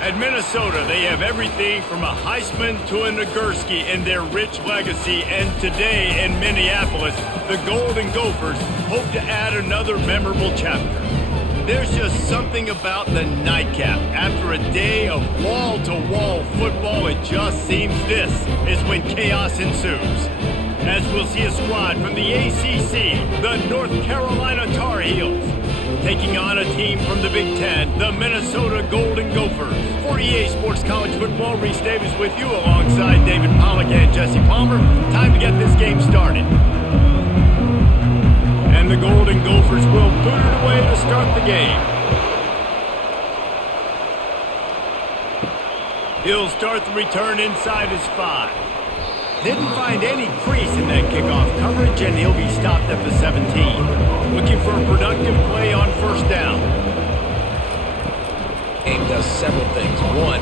At Minnesota, they have everything from a Heisman to a Nagurski in their rich legacy, and today in Minneapolis, the Golden Gophers hope to add another memorable chapter. There's just something about the nightcap. After a day of wall-to-wall football, it just seems this is when chaos ensues. As we'll see a squad from the ACC, the North Carolina Tar Heels, taking on a team from the Big Ten, the Minnesota Golden Gophers. For EA Sports College Football, Reese Davis with you alongside David Pollack and Jesse Palmer. Time to get this game started. And the Golden Gophers will put it away to start the game. He'll start the return inside his 5. Didn't find any crease in that kickoff coverage, and he'll be stopped at the 17. Looking for a productive play on first down. Game does several things. One,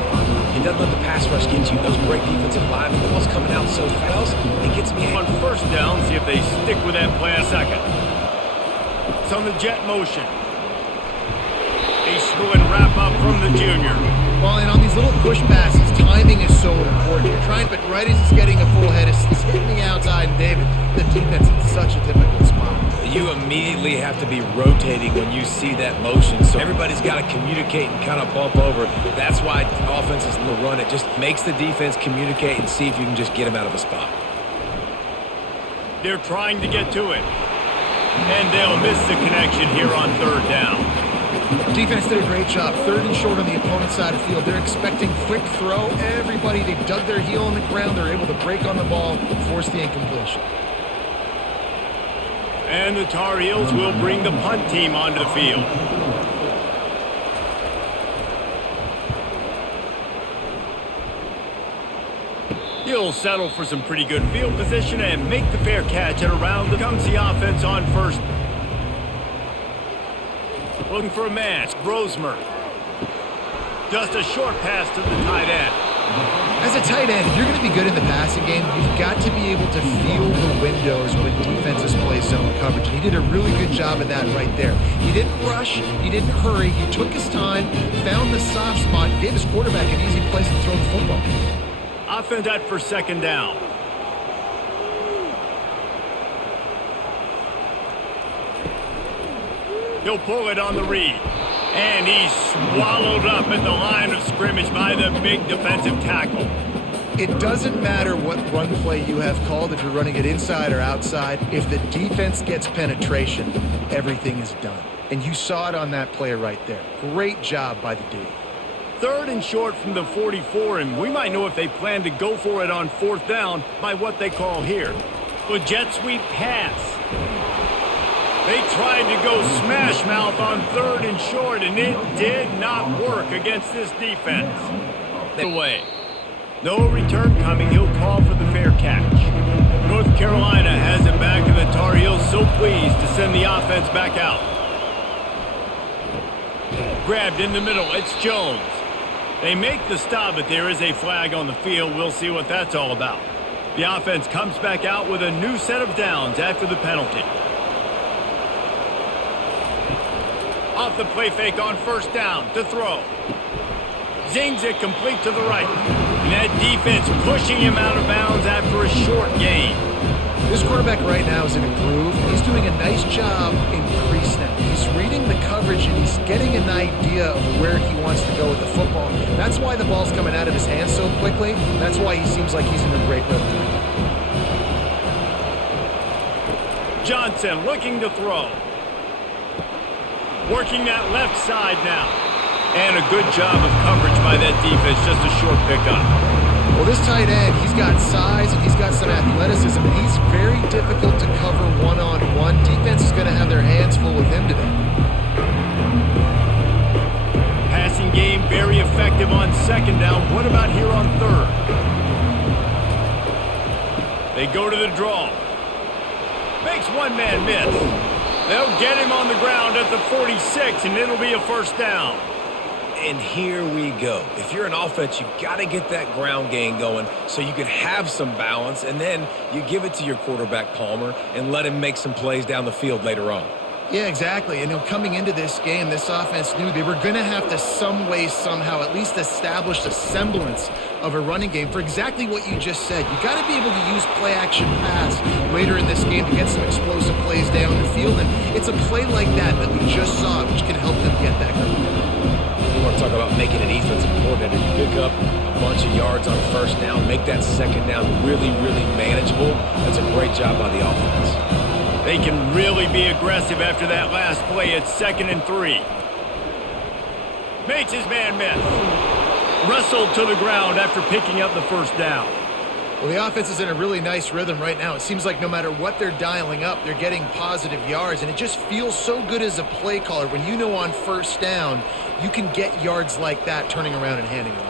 he doesn't let the pass rush get you. Those great defensive linemen, the ball's coming out so fast, it gets me on first down. See if they stick with that play a second. It's on the jet motion. A screw and wrap up from the junior. Well, and on these little push passes, timing is so important. You're trying, but right as he's getting a full head, he's hitting the outside, and David, the defense in such a difficult spot. You immediately have to be rotating when you see that motion, so everybody's got to communicate and kind of bump over. That's why offenses will run it. Just makes the defense communicate and see if you can just get him out of a spot. They're trying to get to it. And they'll miss the connection here on third down. Defense did a great job. Third and short on the opponent's side of the field. They're expecting quick throw. Everybody, they dug their heel on the ground. They're able to break on the ball, force the incompletion. And the Tar Heels will bring the punt team onto the field. He'll settle for some pretty good field position and make the fair catch at around. Comes the offense on first. Looking for a match. Brosmer. Just a short pass to the tight end. As a tight end, if you're going to be good in the passing game, you've got to be able to feel the windows when defenses play zone coverage. And he did a really good job of that right there. He didn't rush. He didn't hurry. He took his time, found the soft spot, gave his quarterback an easy place to throw the football. Offense out for second down. He'll pull it on the read. And he's swallowed up at the line of scrimmage by the big defensive tackle. It doesn't matter what run play you have called, if you're running it inside or outside. If the defense gets penetration, everything is done. And you saw it on that play right there. Great job by the D. Third and short from the 44, and we might know if they plan to go for it on fourth down by what they call here. A jet sweep pass. They tried to go smash mouth on third and short, and it did not work against this defense. Away. No return coming. He'll call for the fair catch. North Carolina has it back, and the Tar Heels so pleased to send the offense back out. Grabbed in the middle. It's Jones. They make the stop, but there is a flag on the field. We'll see what that's all about. The offense comes back out with a new set of downs after the penalty. Off the play fake on first down to throw. Zings it complete to the right. And that defense pushing him out of bounds after a short gain. This quarterback right now is in a groove. He's doing a nice job in pre-snap. He's reading the coverage and he's getting an idea of where he wants to go with the football. That's why the ball's coming out of his hands so quickly. That's why he seems like he's in a great rhythm right now. Johnson looking to throw. Working that left side now. And a good job of coverage by that defense. Just a short pickup. Well, this tight end, he's got size and he's got some athleticism, and he's very difficult to cover one-on-one. Defense is going to have their hands full with him today. Passing game very effective on second down. What about here on third? They go to the draw. Makes one man miss. They'll get him on the ground at the 46, and it'll be a first down. And here we go. If you're an offense, you got to get that ground game going so you can have some balance, and then you give it to your quarterback, Palmer, and let him make some plays down the field later on. Yeah, exactly. And coming into this game, this offense knew they were going to have to some way, somehow, at least establish a semblance of a running game for exactly what you just said. You got to be able to use play-action pass later in this game to get some explosive plays down the field. And it's a play like that that we just saw, which can help them get that going. You want to talk about making an defensive coordinator. You pick up a bunch of yards on first down, make that second down really, really manageable. That's a great job by the offense. They can really be aggressive after that last play. It's 2nd and 3. Makes his man miss. Wrestled to the ground after picking up the first down. Well, the offense is in a really nice rhythm right now. It seems like no matter what they're dialing up, they're getting positive yards, and it just feels so good as a play caller when you know on first down you can get yards like that turning around and handing it off.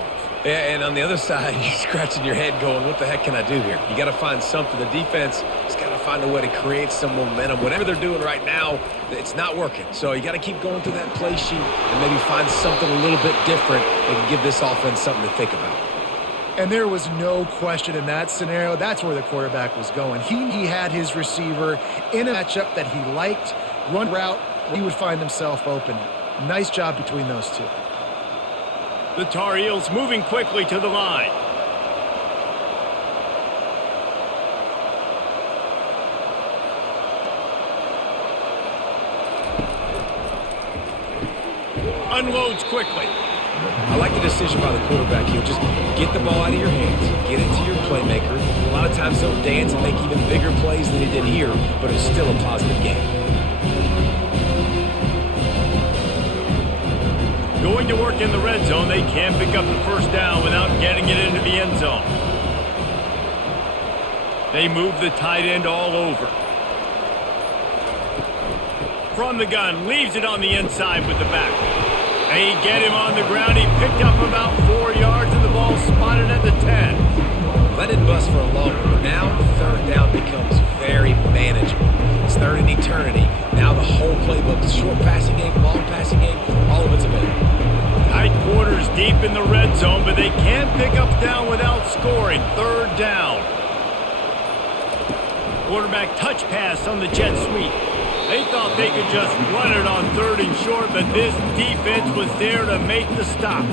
Yeah, and on the other side, you're scratching your head going, what the heck can I do here? You got to find something. The defense has got to find a way to create some momentum. Whatever they're doing right now, it's not working. So you got to keep going through that play sheet and maybe find something a little bit different that can give this offense something to think about. And there was no question in that scenario. That's where the quarterback was going. He had his receiver in a matchup that he liked, run route, he would find himself open. Nice job between those two. The Tar Heels moving quickly to the line. Unloads quickly. I like the decision by the quarterback here. Just get the ball out of your hands, get it to your playmaker. A lot of times they'll dance and make even bigger plays than they did here, but it's still a positive game. Going to work in the red zone, they can't pick up the first down without getting it into the end zone. They move the tight end all over. From the gun, leaves it on the inside with the back. They get him on the ground. He picked up about 4 yards, and the ball spotted at the 10. Well, that didn't bust for a long one, but now third down becomes very manageable. It's third in eternity. Now the whole playbook, short passing game, long passing game, all of it's available. Tight quarters deep in the red zone, but they can't pick up down without scoring. Third down. Quarterback touch pass on the jet sweep. They thought they could just run it on 3rd and short, but this defense was there to make the stop.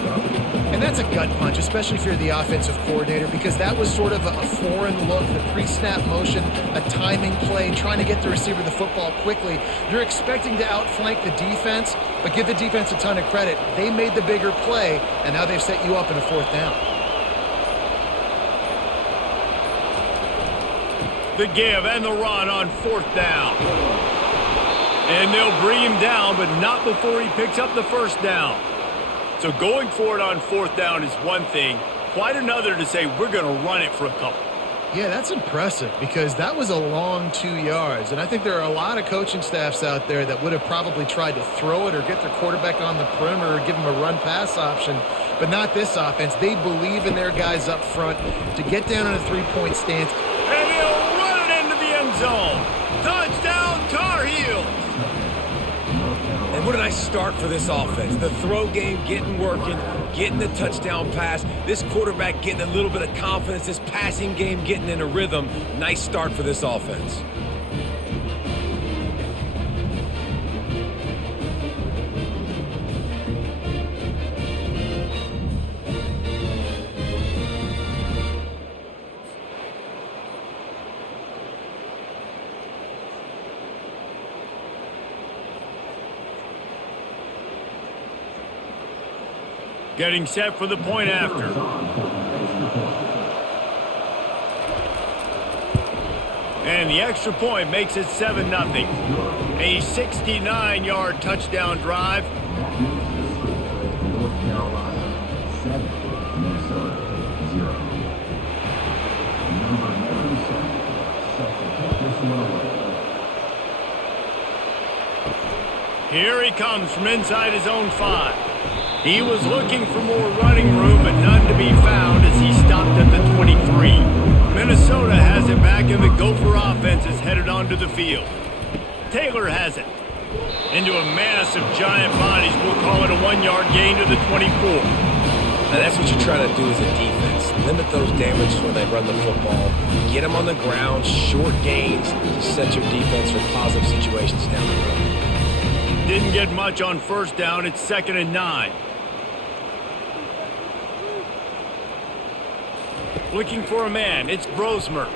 And that's a gut punch, especially if you're the offensive coordinator, because that was sort of a foreign look, the pre-snap motion, a timing play, trying to get the receiver the football quickly. You're expecting to outflank the defense, but give the defense a ton of credit. They made the bigger play, and now they've set you up in a 4th down. The give and the run on 4th down. And they'll bring him down, but not before he picks up the first down. So going for it on 4th down is one thing, quite another to say we're going to run it for a couple. Yeah, that's impressive because that was a long 2 yards. And I think there are a lot of coaching staffs out there that would have probably tried to throw it or get their quarterback on the perimeter or give him a run-pass option, but not this offense. They believe in their guys up front to get down in a 3-point stance. And he'll run it into the end zone. Touchdown, Tar Heels. And what a nice start for this offense. The throw game getting working, getting the touchdown pass. This quarterback getting a little bit of confidence. This passing game getting in a rhythm. Nice start for this offense. Getting set for the point after. And the extra point makes it 7-0. A 69-yard touchdown drive. Here he comes from inside his own 5. He was looking for more running room, but none to be found as he stopped at the 23. Minnesota has it back, and the Gopher offense is headed onto the field. Taylor has it. Into a mass of giant bodies. We'll call it a 1-yard gain to the 24. Now that's what you're trying to do as a defense. Limit those damages when they run the football. Get them on the ground, short gains to set your defense for positive situations down the road. Didn't get much on first down. It's 2nd and 9. Looking for a man. It's Brosmer.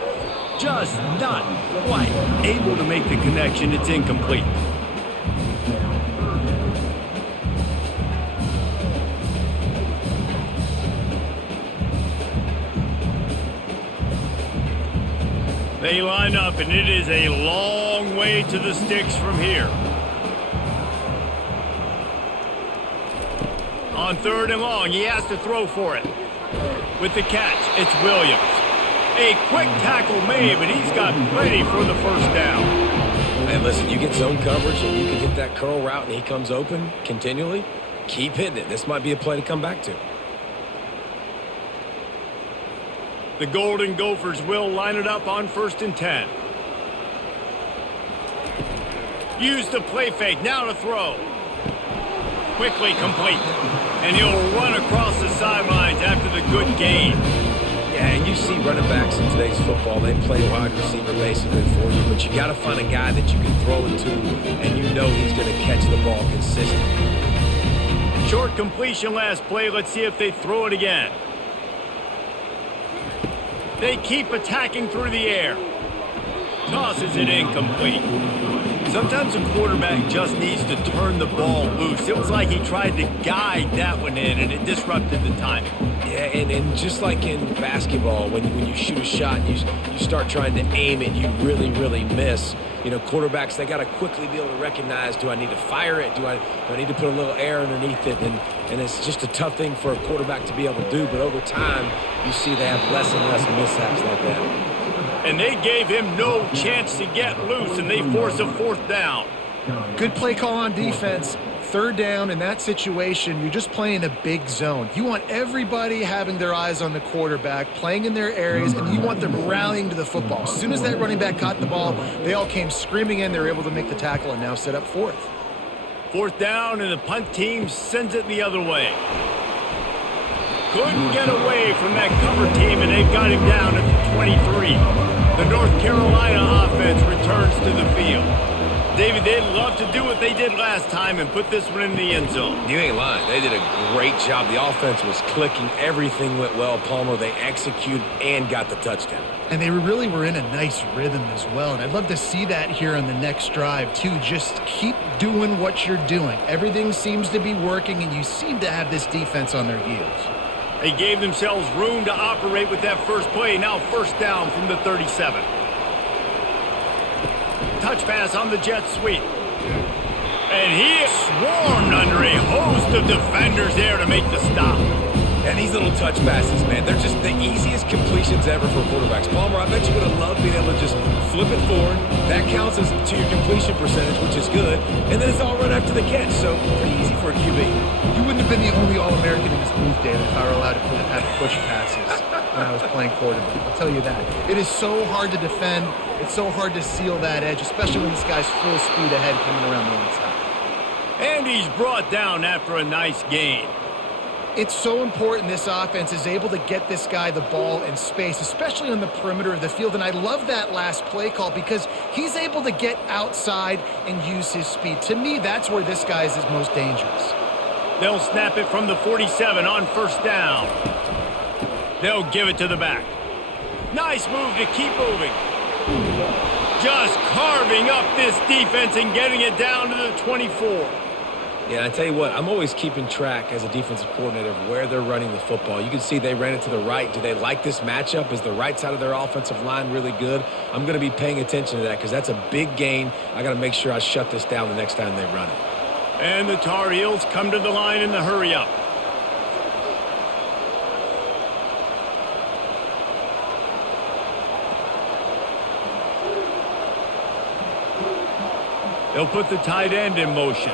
Just not quite able to make the connection. It's incomplete. They line up, and it is a long way to the sticks from here. On 3rd and long, he has to throw for it. With the catch, it's Williams. A quick tackle made, but he's got plenty for the first down. Man, listen, you get zone coverage and you can hit that curl route and he comes open continually, keep hitting it. This might be a play to come back to. The Golden Gophers will line it up on 1st and 10. Use the play fake, now to throw. Quickly complete. And he'll run across the sidelines after the good gain. Yeah, and you see running backs in today's football, they play wide receiver basically for you, but you got to find a guy that you can throw it to, and you know he's going to catch the ball consistently. Short completion last play. Let's see if they throw it again. They keep attacking through the air. Tosses it incomplete. Sometimes a quarterback just needs to turn the ball loose. It was like he tried to guide that one in, and it disrupted the timing. Yeah, and just like in basketball, when you shoot a shot and you start trying to aim it, you really, really miss. You know, quarterbacks, they got to quickly be able to recognize, do I need to fire it? Do I need to put a little air underneath it? And it's just a tough thing for a quarterback to be able to do. But over time, you see they have less and less mishaps like that. And they gave him no chance to get loose, and they force a 4th down. Good play call on defense. 3rd down in that situation, you're just playing a big zone. You want everybody having their eyes on the quarterback, playing in their areas, and you want them rallying to the football. As soon as that running back caught the ball, they all came screaming in. They were able to make the tackle and now set up 4th. 4th down, and the punt team sends it the other way. Couldn't get away from that cover team, and they've got him down at the 23. The North Carolina offense returns to the field. David, they'd love to do what they did last time and put this one in the end zone. You ain't lying. They did a great job. The offense was clicking. Everything went well. Palmer, they executed and got the touchdown. And they really were in a nice rhythm as well. And I'd love to see that here on the next drive, too. Just keep doing what you're doing. Everything seems to be working, and you seem to have this defense on their heels. They gave themselves room to operate with that first play. Now 1st down from the 37. Touch pass on the jet sweep. And he is swarmed under a host of defenders there to make the stop. And these little touch passes, man, they're just the easiest completions ever for quarterbacks. Palmer, I bet you would have loved being able to just flip it forward. That counts as to your completion percentage, which is good. And then it's all run after the catch, so pretty easy for a QB. You wouldn't have been the only All-American in this booth, David, if I were allowed to have push passes when I was playing quarterback. I'll tell you that. It is so hard to defend. It's so hard to seal that edge, especially when this guy's full speed ahead coming around the inside. And he's brought down after a nice gain. It's so important this offense is able to get this guy the ball in space, especially on the perimeter of the field. And I love that last play call because he's able to get outside and use his speed. To me, that's where this guy is his most dangerous. They'll snap it from the 47 on 1st down. They'll give it to the back. Nice move to keep moving. Just carving up this defense and getting it down to the 24. Yeah, I tell you what, I'm always keeping track as a defensive coordinator of where they're running the football. You can see they ran it to the right. Do they like this matchup? Is the right side of their offensive line really good? I'm going to be paying attention to that because that's a big gain. I got to make sure I shut this down the next time they run it. And the Tar Heels come to the line in the hurry-up. They'll put the tight end in motion.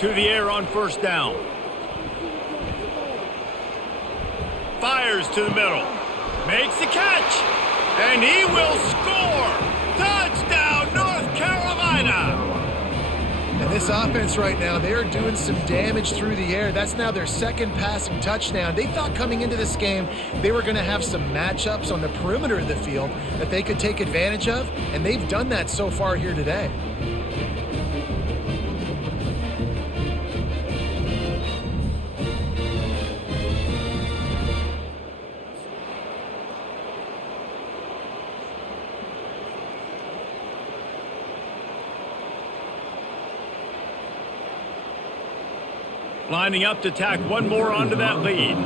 To the air on 1st down. Fires to the middle. Makes the catch. And he will score. Touchdown, North Carolina. And this offense right now, they are doing some damage through the air. That's now their 2nd passing touchdown. They thought coming into this game they were going to have some matchups on the perimeter of the field that they could take advantage of, and they've done that so far here today. Lining up to tack one more onto that lead.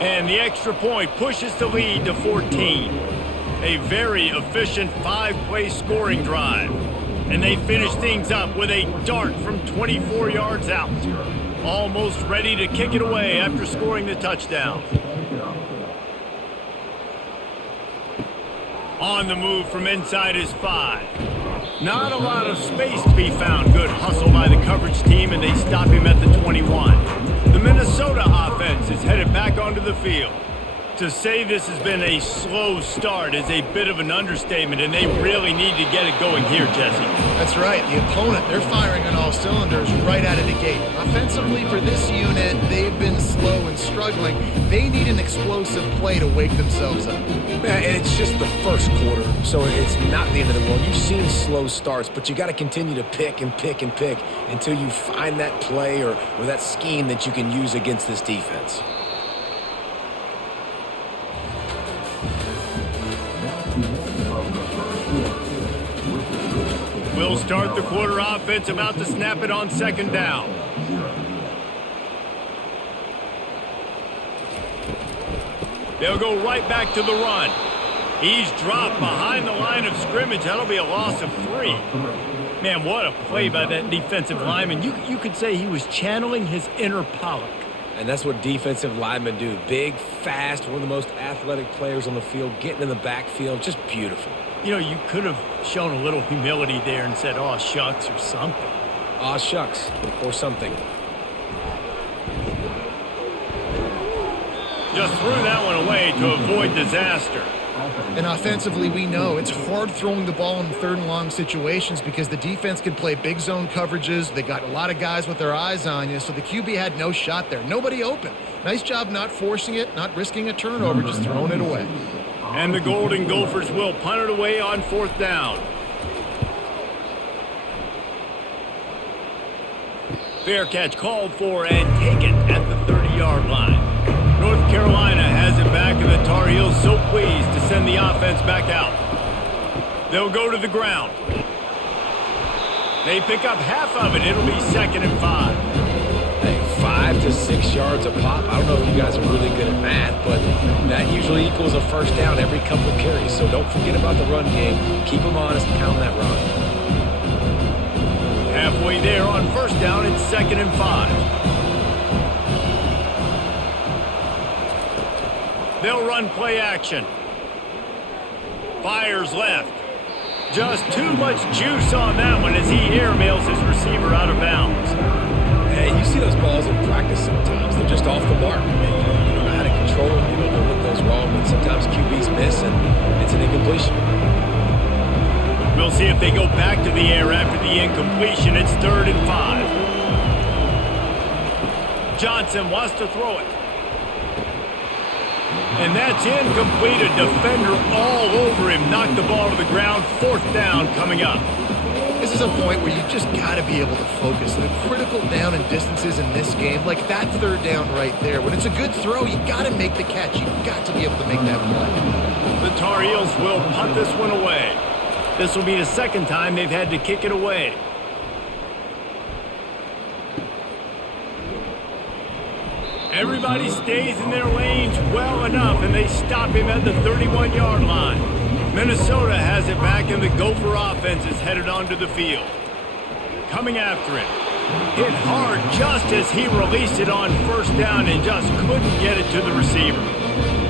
And the extra point pushes the lead to 14. A very efficient 5-play scoring drive. And they finish things up with a dart from 24 yards out. Almost ready to kick it away after scoring the touchdown. On the move from inside his 5. Not a lot of space to be found. Good hustle by the coverage team, and they stop him at the 21. The Minnesota offense is headed back onto the field. To say this has been a slow start is a bit of an understatement, and they really need to get it going here, Jesse. That's right. The opponent, they're firing on all cylinders right out of the gate. Offensively, for this unit, they've been slow and struggling. They need an explosive play to wake themselves up. Yeah, and it's just the first quarter, so it's not the end of the world. You've seen slow starts, but you got to continue to pick and pick and pick until you find that play or that scheme that you can use against this defense. We'll start the quarter offense, about to snap it on second down. They'll go right back to the run. He's dropped behind the line of scrimmage. That'll be a loss of 3. Man, what a play by that defensive lineman. You could say he was channeling his inner Pollock. And that's what defensive linemen do. Big, fast, one of the most athletic players on the field, getting in the backfield, just beautiful. You know, you could have shown a little humility there and said, "Aw, shucks," or something. Aw, shucks, or something. Just threw that one away to avoid disaster. And offensively, we know it's hard throwing the ball in 3rd and long situations because the defense can play big zone coverages. They got a lot of guys with their eyes on you, so the QB had no shot there. Nobody open. Nice job not forcing it, not risking a turnover, just throwing it away. And the Golden Gophers will punt it away on 4th down. Fair catch called for and taken at the 30-yard line. North Carolina has it back, and the Tar Heels so pleased to send the offense back out. They'll go to the ground. They pick up half of it. It'll be 2nd and 5. Hey, 5 to 6 yards a pop. I don't know if you guys are really good at math, but that usually equals a first down every couple of carries. So don't forget about the run game. Keep them honest and pound that run. Halfway there on 1st down, it's 2nd and 5. They'll run play action. Fires left. Just too much juice on that one as he airmails his receiver out of bounds. Hey, you see those balls in practice sometimes. They're just off the mark. You don't know how to control them. You don't know what goes wrong. But sometimes QBs miss, and it's an incompletion. We'll see if they go back to the air after the incompletion. It's 3rd and 5. Johnson wants to throw it. And that's incomplete. A defender all over him. Knocked the ball to the ground. 4th down coming up. This is a point where you just got to be able to focus. The critical down and distances in this game, like that 3rd down right there. When it's a good throw, you got to make the catch. You got to be able to make that play. The Tar Heels will punt this one away. This will be the 2nd time they've had to kick it away. Everybody stays in their lanes well enough, and they stop him at the 31-yard line. Minnesota has it back, and the Gopher offense is headed onto the field. Coming after it. Hit hard just as he released it on 1st down and just couldn't get it to the receiver.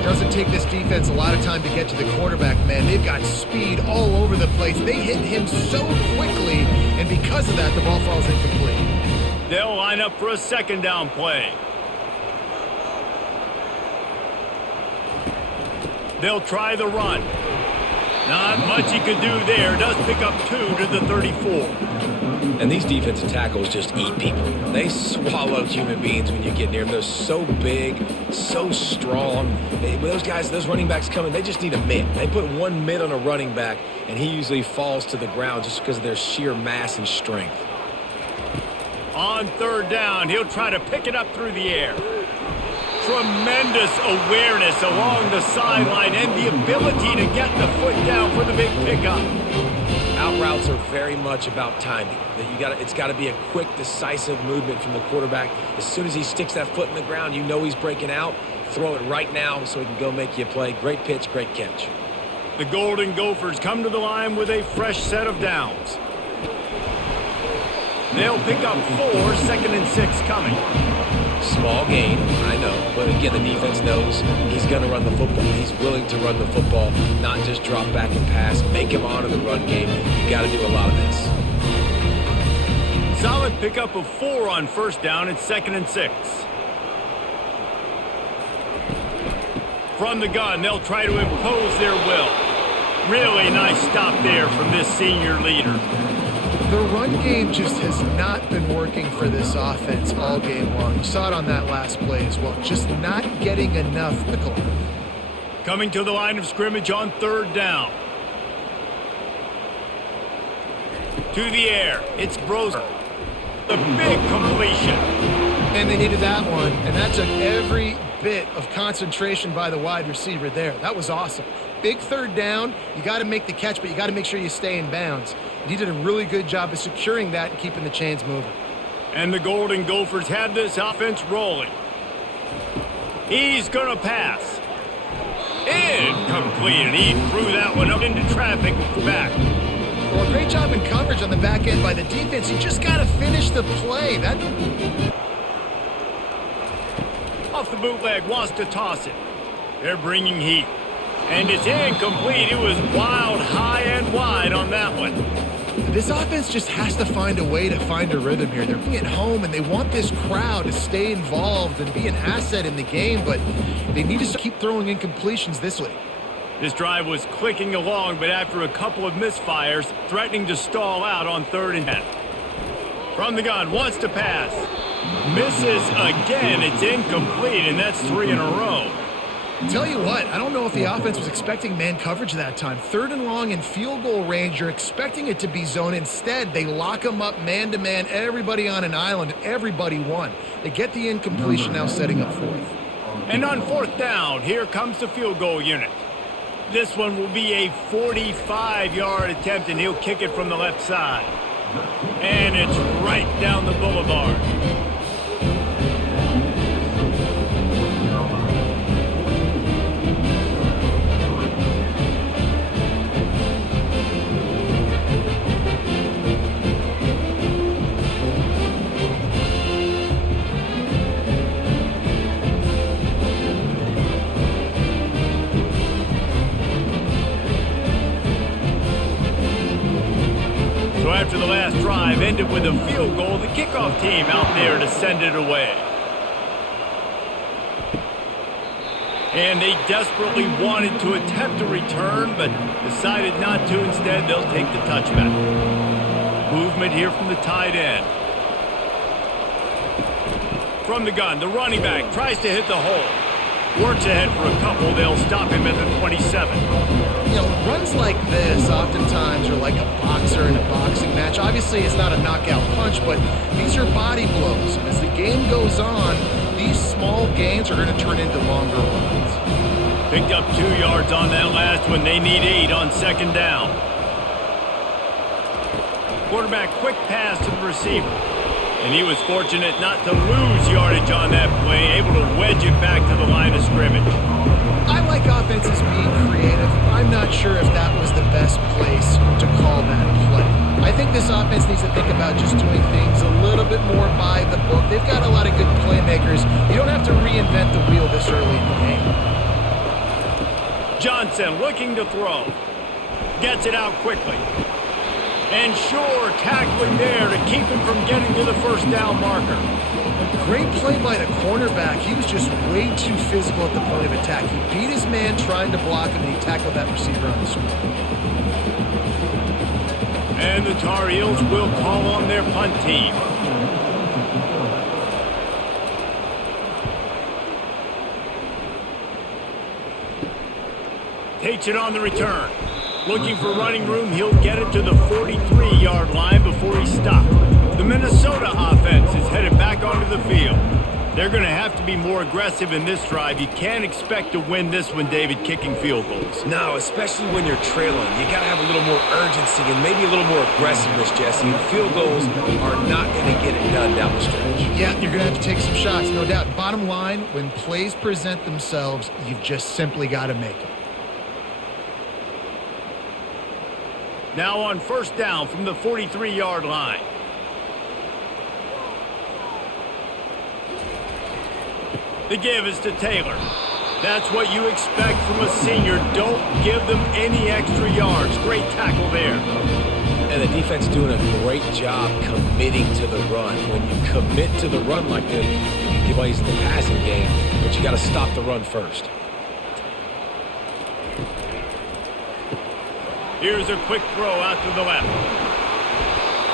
Doesn't take this defense a lot of time to get to the quarterback, man. They've got speed all over the place. They hit him so quickly, and because of that, the ball falls incomplete. They'll line up for a 2nd down play. They'll try the run. Not much he could do there. Does pick up 2 to the 34. And these defensive tackles just eat people. They swallow human beings when you get near them. They're so big, so strong. When those guys, those running backs come in, they just need a mid. They put one mid on a running back, and he usually falls to the ground just because of their sheer mass and strength. On 3rd down, he'll try to pick it up through the air. Tremendous awareness along the sideline and the ability to get the foot down for the big pickup. Out routes are very much about timing. It's got to be a quick, decisive movement from the quarterback. As soon as he sticks that foot in the ground, you know he's breaking out. Throw it right now so he can go make you a play. Great pitch, great catch. The Golden Gophers come to the line with a fresh set of downs. They'll pick up 4, 2nd and 6 coming. Small gain, I know, but again, the defense knows he's going to run the football. He's willing to run the football, not just drop back and pass. Make him honor the run game. You got to do a lot of this. Solid pickup of 4 on 1st down and 2nd and 6. From the gun, they'll try to impose their will. Really nice stop there from this senior leader. The run game just has not been working for this offense all game long. You saw it on that last play as well. Just not getting enough. Coming to the line of scrimmage on 3rd down. To the air, it's Broser. The big completion. And they needed that one, and that took every bit of concentration by the wide receiver there. That was awesome. Big 3rd down. You got to make the catch, but you got to make sure you stay in bounds. And he did a really good job of securing that and keeping the chains moving. And the Golden Gophers have this offense rolling. He's going to pass. Incomplete, and he threw that one up into traffic back. Well, a great job in coverage on the back end by the defense. You just got to finish the play. Off the bootleg, wants to toss it. They're bringing heat. And it's incomplete. It was wild, high and wide on that one. This offense just has to find a way to find a rhythm here. They're being at home, and they want this crowd to stay involved and be an asset in the game, but they need to keep throwing incompletions this way. This drive was clicking along, but after a couple of misfires, threatening to stall out on 3rd and 10. From the gun, wants to pass. Misses again. It's incomplete, and that's 3 in a row. Tell you what, I don't know if the offense was expecting man coverage that time. 3rd and long in field goal range, you're expecting it to be zone. Instead, they lock them up man-to-man, everybody on an island, everybody won. They get the incompletion now setting up 4th. And on 4th down, here comes the field goal unit. This one will be a 45-yard attempt, and he'll kick it from the left side. And it's right down the boulevard. So after the last drive ended with a field goal, the kickoff team out there to send it away. And they desperately wanted to attempt a return, but decided not to. Instead, they'll take the touchback. Movement here from the tight end. From the gun, the running back tries to hit the hole. Works ahead for a couple. They'll stop him at the 27. You know, runs like this oftentimes are like a boxer in a boxing match. Obviously, it's not a knockout punch, but these are body blows. And as the game goes on, these small gains are going to turn into longer runs. Picked up 2 yards on that last one. They need 8 on 2nd down. Quarterback quick pass to the receiver. And he was fortunate not to lose yardage on that play, able to wedge it back to the line of scrimmage. I like offenses being creative. I'm not sure if that was the best place to call that play. I think this offense needs to think about just doing things a little bit more by the book. They've got a lot of good playmakers. You don't have to reinvent the wheel this early in the game. Johnson looking to throw. Gets it out quickly. And sure, tackling there to keep him from getting to the 1st down marker. Great play by the cornerback. He was just way too physical at the point of attack. He beat his man trying to block him, and he tackled that receiver on the screen. And the Tar Heels will call on their punt team. Takes it on the return. Looking for running room, he'll get it to the 43-yard line before he stopped. The Minnesota offense is headed back onto the field. They're They're going to have to be more aggressive in this drive. You can't expect to win this one, David, kicking field goals. No, especially when you're trailing. You got to have a little more urgency and maybe a little more aggressiveness, Jesse. Field goals are not going to get it done down the stretch. Yeah, you're going to have to take some shots, no doubt. Bottom line, when plays present themselves, you've just simply got to make them. Now on first down from the 43-yard line. The give is to Taylor. That's what you expect from a senior. Don't give them any extra yards. Great tackle there. And the defense doing a great job committing to the run. When you commit to the run like that, you can give plays in the passing game, but you got to stop the run first. Here's a quick throw out to the left.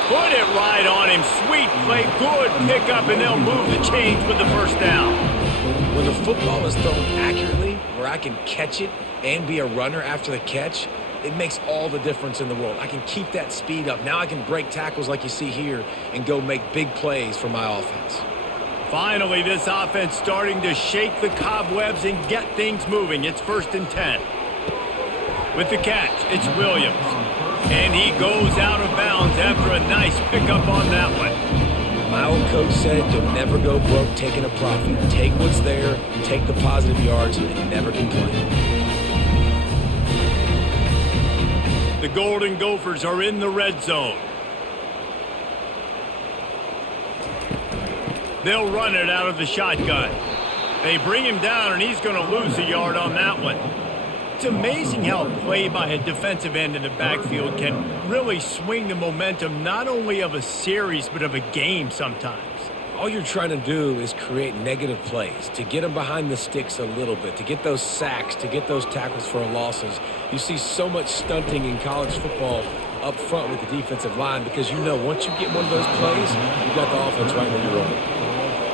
Put it right on him. Sweet play. Good pickup, and they'll move the chains with the first down. When the football is thrown accurately, where I can catch it and be a runner after the catch, it makes all the difference in the world. I can keep that speed up. Now I can break tackles like you see here and go make big plays for my offense. Finally, this offense starting to shake the cobwebs and get things moving. It's 1st and 10. With the catch, it's Williams. And he goes out of bounds after a nice pickup on that one. My old coach said you'll never go broke taking a profit. Take what's there, take the positive yards, and never complain. The Golden Gophers are in the red zone. They'll run it out of the shotgun. They bring him down, and he's going to lose a yard on that one. It's amazing how a play by a defensive end in the backfield can really swing the momentum not only of a series but of a game sometimes. All you're trying to do is create negative plays, to get them behind the sticks a little bit, to get those sacks, to get those tackles for losses. You see so much stunting in college football up front with the defensive line because you know once you get one of those plays, you got the offense right where you want it.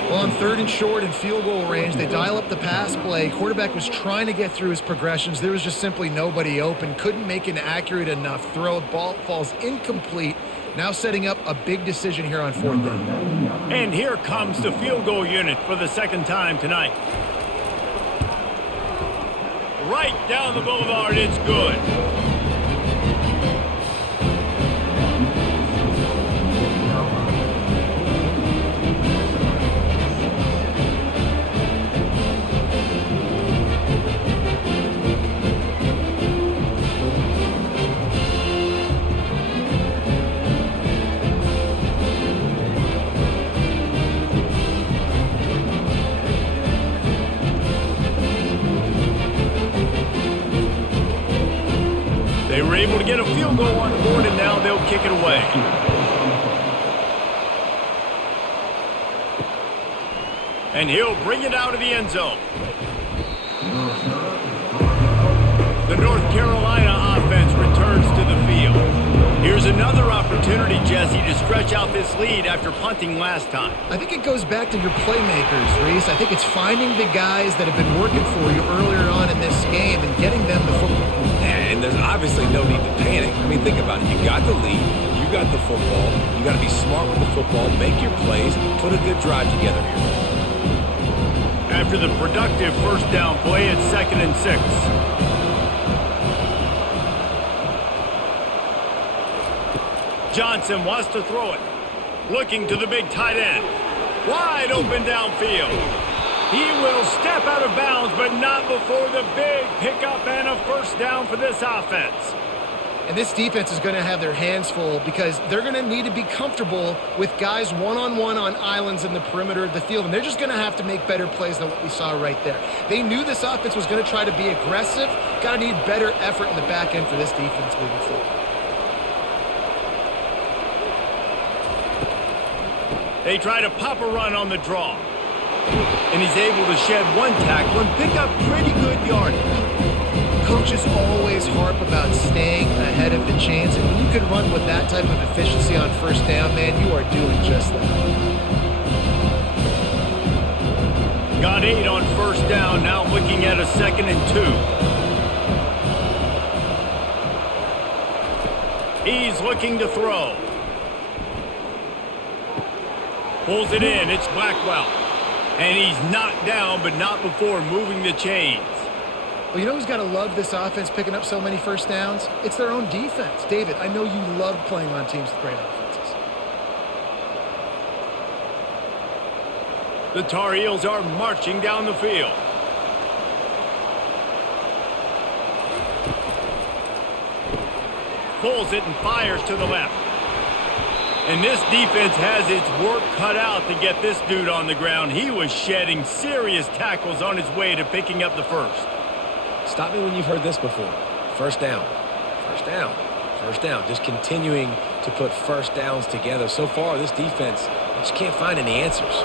Well, on 3rd and short and field goal range, they dial up the pass play. Quarterback was trying to get through his progressions. There was just simply nobody open. Couldn't make an accurate enough throw. Ball falls incomplete. Now setting up a big decision here on 4th down. And here comes the field goal unit for the 2nd time tonight. Right down the boulevard, it's good. They were able to get a field goal on the board, and now they'll kick it away. And he'll bring it out of the end zone. The North Carolina offense returns to the field. Here's another opportunity, Jesse, to stretch out this lead after punting last time. I think it goes back to your playmakers, Reese. I think it's finding the guys that have been working for you earlier on in this game and getting them the football. And there's obviously no need to panic. I mean, think about it. You got the lead. You got the football. You got to be smart with the football. Make your plays. Put a good drive together here. After the productive first down play, it's 2nd and 6. Johnson wants to throw it. Looking to the big tight end. Wide open downfield. He will step out of bounds, but not before the big pickup and a first down for this offense. And this defense is going to have their hands full because they're going to need to be comfortable with guys one-on-one on islands in the perimeter of the field. And they're just going to have to make better plays than what we saw right there. They knew this offense was going to try to be aggressive. Got to need better effort in the back end for this defense moving forward. They try to pop a run on the draw. And he's able to shed one tackle and pick up pretty good yardage. Coaches always harp about staying ahead of the chains, and when you can run with that type of efficiency on first down, man, you are doing just that. Got 8 on first down, now looking at a 2nd and 2. He's looking to throw. Pulls it in, it's Blackwell. And he's knocked down, but not before moving the chains. Well, you know who's got to love this offense picking up so many first downs? It's their own defense. David, I know you love playing on teams with great offenses. The Tar Heels are marching down the field. Pulls it and fires to the left. And this defense has its work cut out to get this dude on the ground. He was shedding serious tackles on his way to picking up the first. Stop me when you've heard this before. First down, first down, first down. Just continuing to put first downs together. So far, this defense just can't find any answers.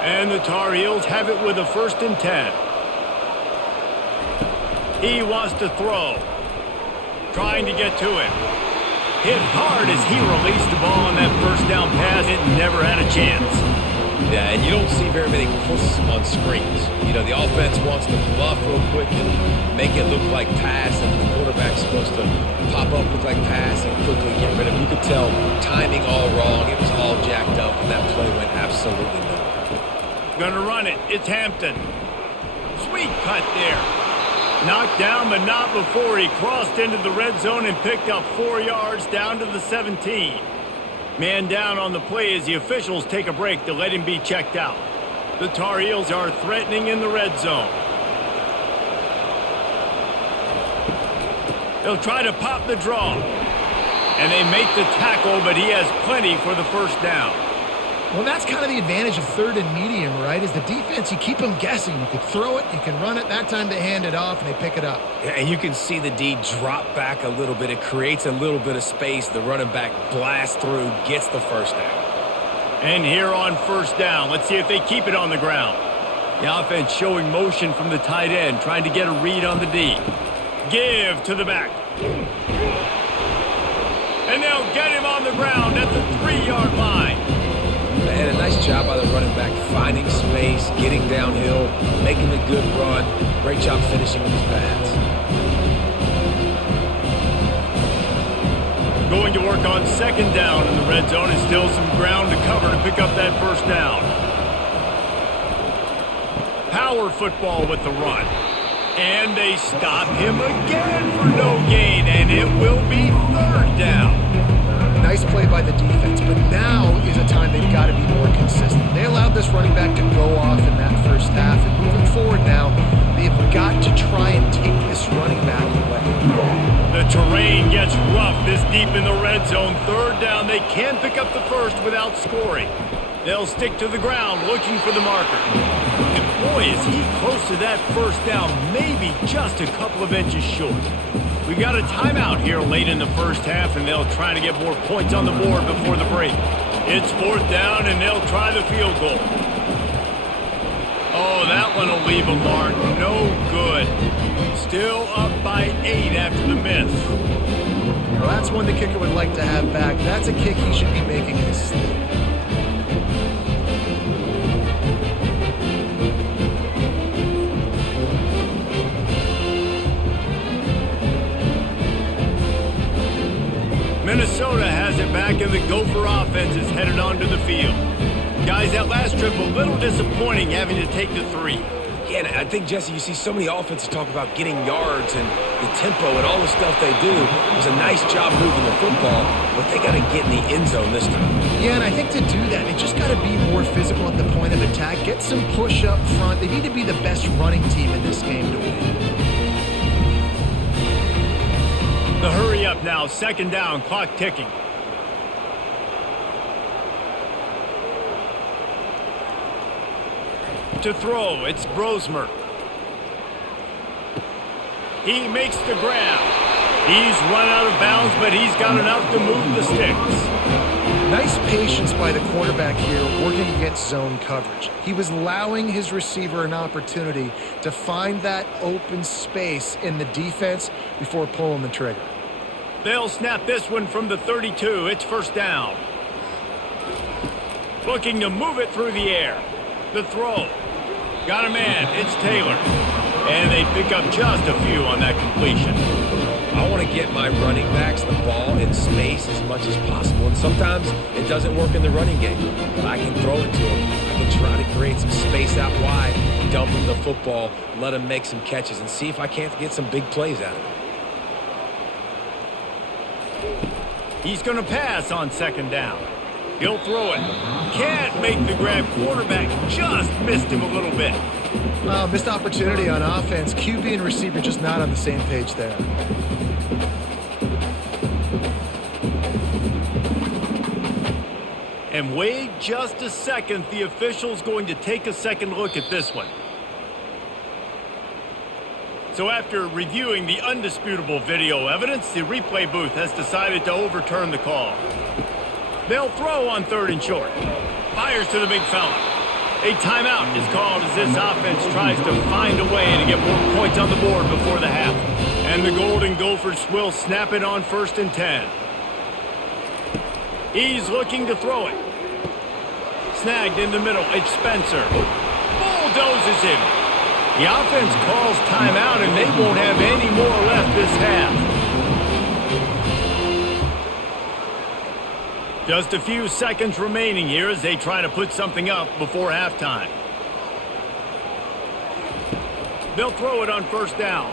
And the Tar Heels have it with a 1st and 10. He wants to throw. Trying to get to him. Hit hard as he released the ball on that first down pass. It never had a chance. Yeah, and you don't see very many puts on screens. You know, the offense wants to bluff real quick and make it look like pass, and the quarterback's supposed to pop up, look like pass, and quickly get rid of it. You could tell timing all wrong. It was all jacked up, and that play went absolutely nowhere. Gonna run it. It's Hampton. Sweet cut there. Knocked down, but not before he crossed into the red zone and picked up 4 yards down to the 17. Man down on the play as the officials take a break to let him be checked out. The Tar Heels are threatening in the red zone. They'll try to pop the draw. And they make the tackle, but he has plenty for the first down. Well, that's kind of the advantage of 3rd and medium, right? Is the defense, you keep them guessing. You can throw it, you can run it. That time they hand it off, and they pick it up. Yeah, and you can see the D drop back a little bit. It creates a little bit of space. The running back blasts through, gets the first down. And here on first down, let's see if they keep it on the ground. The offense showing motion from the tight end, trying to get a read on the D. Give to the back. And they'll get him on the ground at the 3-yard line. And a nice job by the running back, finding space, getting downhill, making a good run. Great job finishing with his pads. Going to work on 2nd down in the red zone, and still some ground to cover to pick up that first down. Power football with the run. And they stop him again for no gain, and it will be 3rd down. Nice play by the defense, but now is a time they've got to be more consistent. They allowed this running back to go off in that first half, and moving forward now, they've got to try and take this running back away. The terrain gets rough this deep in the red zone. 3rd down, they can pick up the first without scoring. They'll stick to the ground looking for the marker. And boy, is he close to that first down, maybe just a couple of inches short. We got a timeout here late in the first half, and they'll try to get more points on the board before the break. It's 4th down, and they'll try the field goal. Oh, that one will leave a mark. No good. Still up by 8 after the miss. Well, that's one the kicker would like to have back. That's a kick he should be making in his sleep. Minnesota has it back, and the Gopher offense is headed onto the field. Guys, that last trip a little disappointing having to take the 3. Yeah, and I think, Jesse, you see so many offenses talk about getting yards and the tempo and all the stuff they do. It was a nice job moving the football, but they got to get in the end zone this time. Yeah, and I think to do that, they just got to be more physical at the point of attack, get some push up front. They need to be the best running team in this game to win. The hurry up now, 2nd down, clock ticking. To throw, it's Brosmer. He makes the grab. He's run out of bounds, but he's got enough to move the sticks. Nice patience by the quarterback here working against zone coverage. He was allowing his receiver an opportunity to find that open space in the defense before pulling the trigger. They'll snap this one from the 32. It's 1st down. Looking to move it through the air. The throw. Got a man. It's Taylor. And they pick up just a few on that completion. I want to get my running backs the ball in space as much as possible. And sometimes it doesn't work in the running game. But I can throw it to them. I can try to create some space out wide, dump him the football, let him make some catches, and see if I can't get some big plays out of it. He's going to pass on second down. He'll throw it. Can't make the grab. Quarterback just missed him a little bit. Missed opportunity on offense. QB and receiver just not on the same page there. And wait just a second. The official's going to take a second look at this one. So after reviewing the undisputable video evidence, the replay booth has decided to overturn the call. They'll throw on 3rd and short. Fires to the big fella. A timeout is called as this offense tries to find a way to get more points on the board before the half. And the Golden Gophers will snap it on 1st and 10. He's looking to throw it. Snagged in the middle. It's Spencer. Bulldozes him. The offense calls timeout, and they won't have any more left this half. Just a few seconds remaining here as they try to put something up before halftime. They'll throw it on 1st down.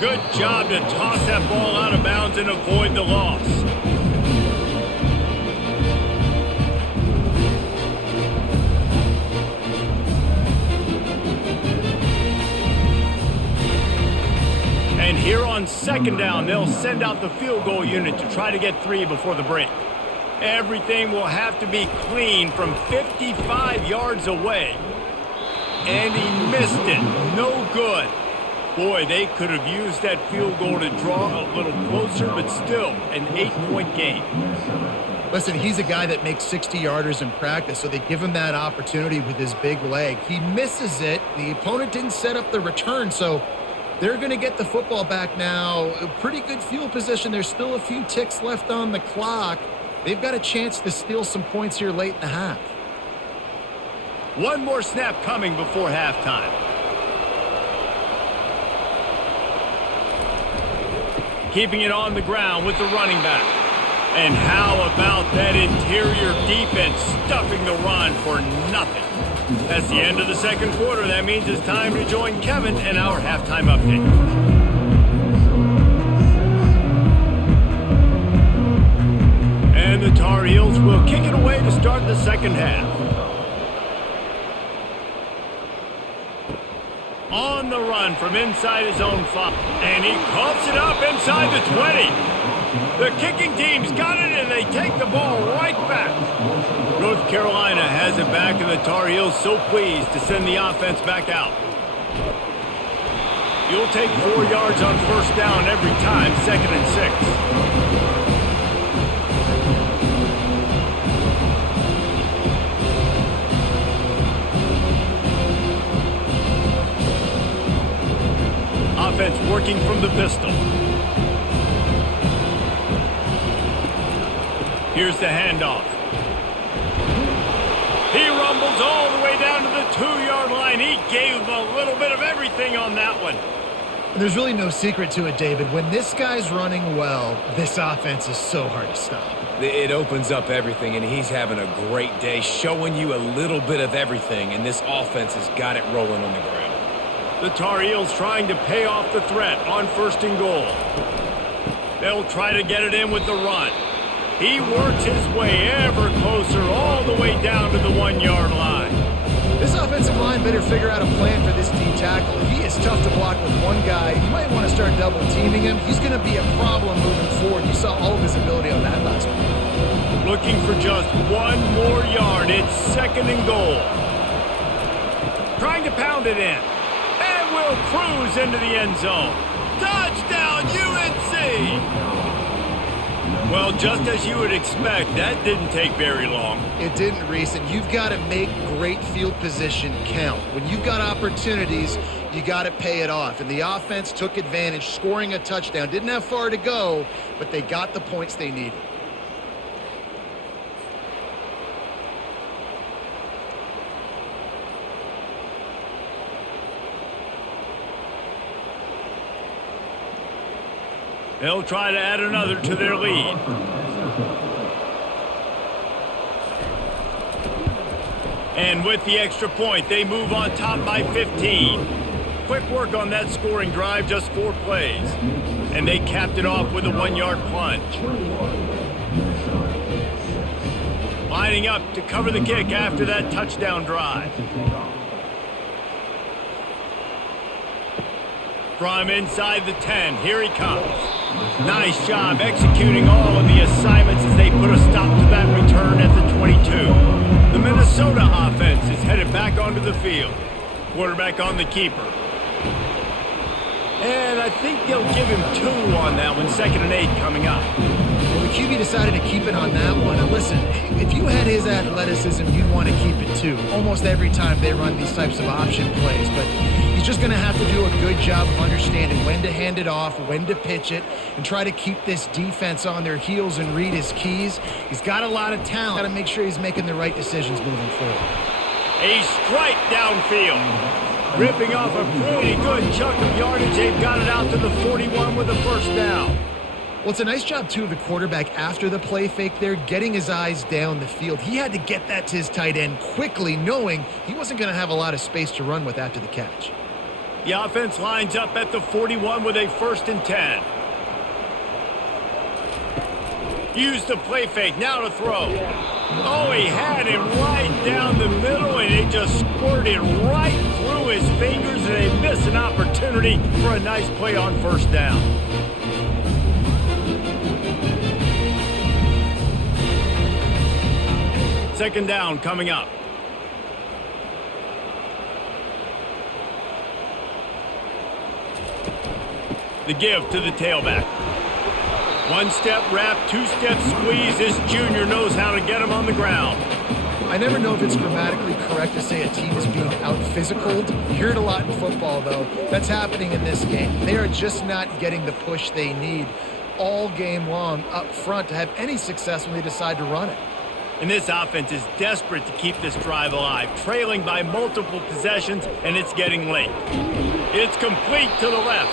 Good job to toss that ball out of bounds and avoid the loss. And here on 2nd down, they'll send out the field goal unit to try to get 3 before the break. Everything will have to be clean from 55 yards away. And he missed it. No good. Boy, they could have used that field goal to draw a little closer, but still an 8-point game. Listen, he's a guy that makes 60-yarders in practice, so they give him that opportunity with his big leg. He misses it. The opponent didn't set up the return, so they're going to get the football back now. A pretty good field position. There's still a few ticks left on the clock. They've got a chance to steal some points here late in the half. One more snap coming before halftime. Keeping it on the ground with the running back. And how about that interior defense stuffing the run for nothing? That's the end of the 2nd quarter. That means it's time to join Kevin and our halftime update. And the Tar Heels will kick it away to start the 2nd half. On the run from inside his own 5. And he coughs it up inside the 20. The kicking team's got it, and they take the ball right back. North Carolina has it back, and the Tar Heels so pleased to send the offense back out. You'll take 4 yards on 1st down every time, 2nd and 6. Offense working from the pistol. Here's the handoff. He rumbles all the way down to the 2-yard line. He gave him a little bit of everything on that one. There's really no secret to it, David. When this guy's running well, this offense is so hard to stop. It opens up everything, and he's having a great day, showing you a little bit of everything, and this offense has got it rolling on the ground. The Tar Heels trying to pay off the threat on 1st and goal. They'll try to get it in with the run. He works his way ever closer all the way down to the 1-yard line. This offensive line better figure out a plan for this D tackle. He is tough to block with one guy. You might want to start double teaming him. He's going to be a problem moving forward. You saw all of his ability on that last one. Looking for just 1 more yard. It's 2nd and goal. Trying to pound it in. And will cruise into the end zone. Touchdown, UNC! Well, just as you would expect, that didn't take very long. It didn't, Reese, and you've got to make great field position count. When you've got opportunities, you got to pay it off. And the offense took advantage, scoring a touchdown. Didn't have far to go, but they got the points they needed. They'll try to add another to their lead. And with the extra point, they move on top by 15. Quick work on that scoring drive, just 4 plays. And they capped it off with a 1-yard plunge. Lining up to cover the kick after that touchdown drive. From inside the 10, here he comes. Nice job executing all of the assignments as they put a stop to that return at the 22. The Minnesota offense is headed back onto the field. Quarterback on the keeper. And I think they'll give him 2 on that one, 2nd and 8 coming up. Well, the QB decided to keep it on that one. And listen, if you had his athleticism, you'd want to keep it too. Almost every time they run these types of option plays. But he's just going to have to do a good job of understanding when to hand it off, when to pitch it, and try to keep this defense on their heels and read his keys. He's got a lot of talent. Got to make sure he's making the right decisions moving forward. A strike downfield. Ripping off a pretty good chunk of yardage. They've got it out to the 41 with a first down. Well, it's a nice job, too, of the quarterback after the play fake there, getting his eyes down the field. He had to get that to his tight end quickly, knowing he wasn't going to have a lot of space to run with after the catch. The offense lines up at the 41 with a 1st and 10. Use the play fake, now to throw. Oh, he had him right down the middle, and it just squirted right through his fingers, and they missed an opportunity for a nice play on first down. Second down coming up. The give to the tailback. 1-step wrap, 2-step squeeze. This junior knows how to get him on the ground. I never know if it's grammatically correct to say a team is being out-physicaled. You hear it a lot in football, though. That's happening in this game. They are just not getting the push they need all game long up front to have any success when they decide to run it. And this offense is desperate to keep this drive alive, trailing by multiple possessions, and it's getting late. It's complete to the left.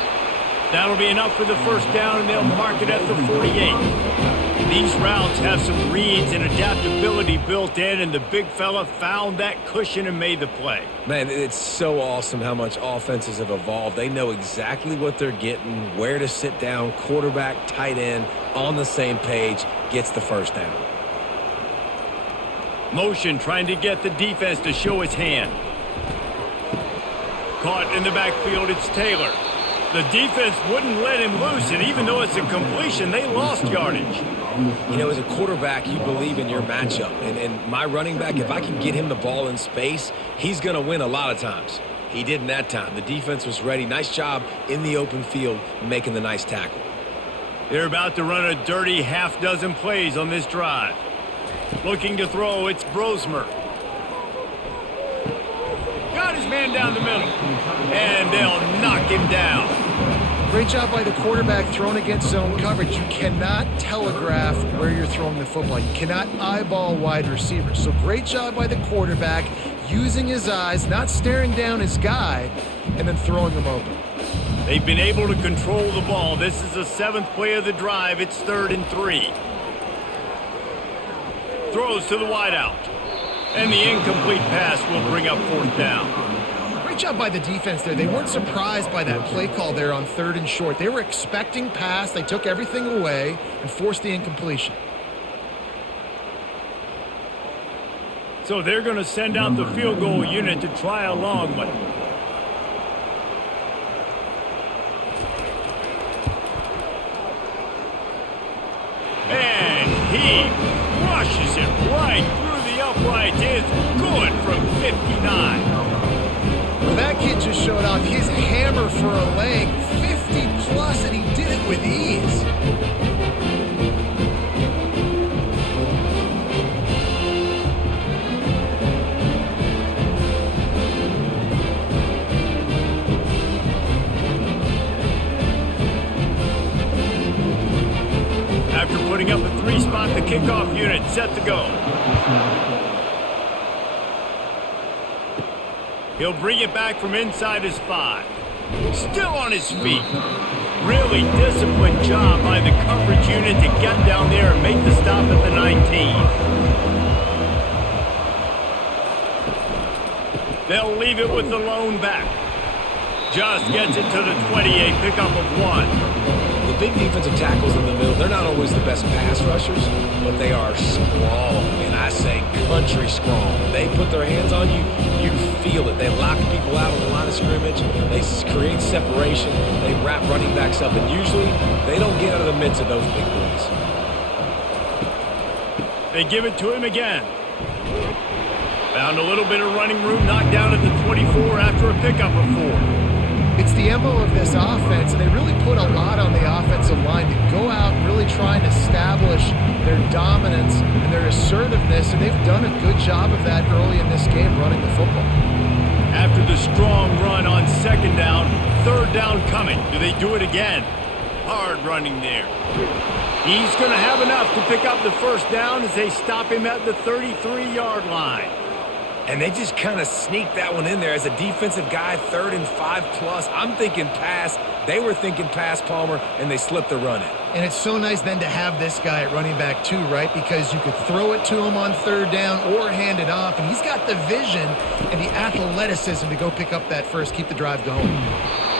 That'll be enough for the first down, and they'll mark it at the 48. These routes have some reads and adaptability built in, and the big fella found that cushion and made the play. Man, it's so awesome how much offenses have evolved. They know exactly what they're getting, where to sit down, quarterback, tight end, on the same page, gets the first down. Motion trying to get the defense to show his hand. Caught in the backfield, it's Taylor. The defense wouldn't let him loose, and even though it's a completion, they lost yardage. You know, as a quarterback, you believe in your matchup. And my running back, if I can get him the ball in space, he's going to win a lot of times. He didn't that time. The defense was ready. Nice job in the open field making the nice tackle. They're about to run a dirty half-dozen plays on this drive. Looking to throw, it's Brosmer. Got his man down the middle. And they'll knock him down. Great job by the quarterback throwing against zone coverage. You cannot telegraph where you're throwing the football. You cannot eyeball wide receivers. So great job by the quarterback using his eyes, not staring down his guy, and then throwing him open. They've been able to control the ball. This is the 7th play of the drive. It's 3rd and 3. Throws to the wideout. And the incomplete pass will bring up 4th down. Great job by the defense there. They weren't surprised by that play call there on 3rd and short. They were expecting pass. They took everything away and forced the incompletion. So they're going to send out the field goal unit to try a long one. And he crushes it right through the upright. It's good from 59. Well, that kid just showed off his hammer for a leg, 50 plus, and he did it with ease. After putting up a 3-spot, the kickoff unit set to go. He'll bring it back from inside his 5. Still on his feet. Really disciplined job by the coverage unit to get down there and make the stop at the 19. They'll leave it with the lone back. Just gets it to the 28, pickup of 1. The big defensive tackles in the middle, they're not always the best pass rushers, but they are strong, and I say country strong. When they put their hands on you, you feel it. They lock people out on the line of scrimmage. They create separation. They wrap running backs up, and usually they don't get out of the midst of those big boys. They give it to him again. Found a little bit of running room, knocked down at the 24 after a pickup of 4. It's the MO of this offense, and they really put a lot on the offensive line to go out and really try and establish their dominance and their assertiveness, and they've done a good job of that early in this game running the football. After the strong run on 2nd down, 3rd down coming. Do they do it again? Hard running there. He's going to have enough to pick up the 1st down as they stop him at the 33-yard line. And they just kind of sneaked that one in there as a defensive guy, 3rd and 5+. I'm thinking pass. They were thinking pass, Palmer, and they slipped the run in. And it's so nice then to have this guy at running back too, right? Because you could throw it to him on 3rd down or hand it off, and he's got the vision and the athleticism to go pick up that first, keep the drive going.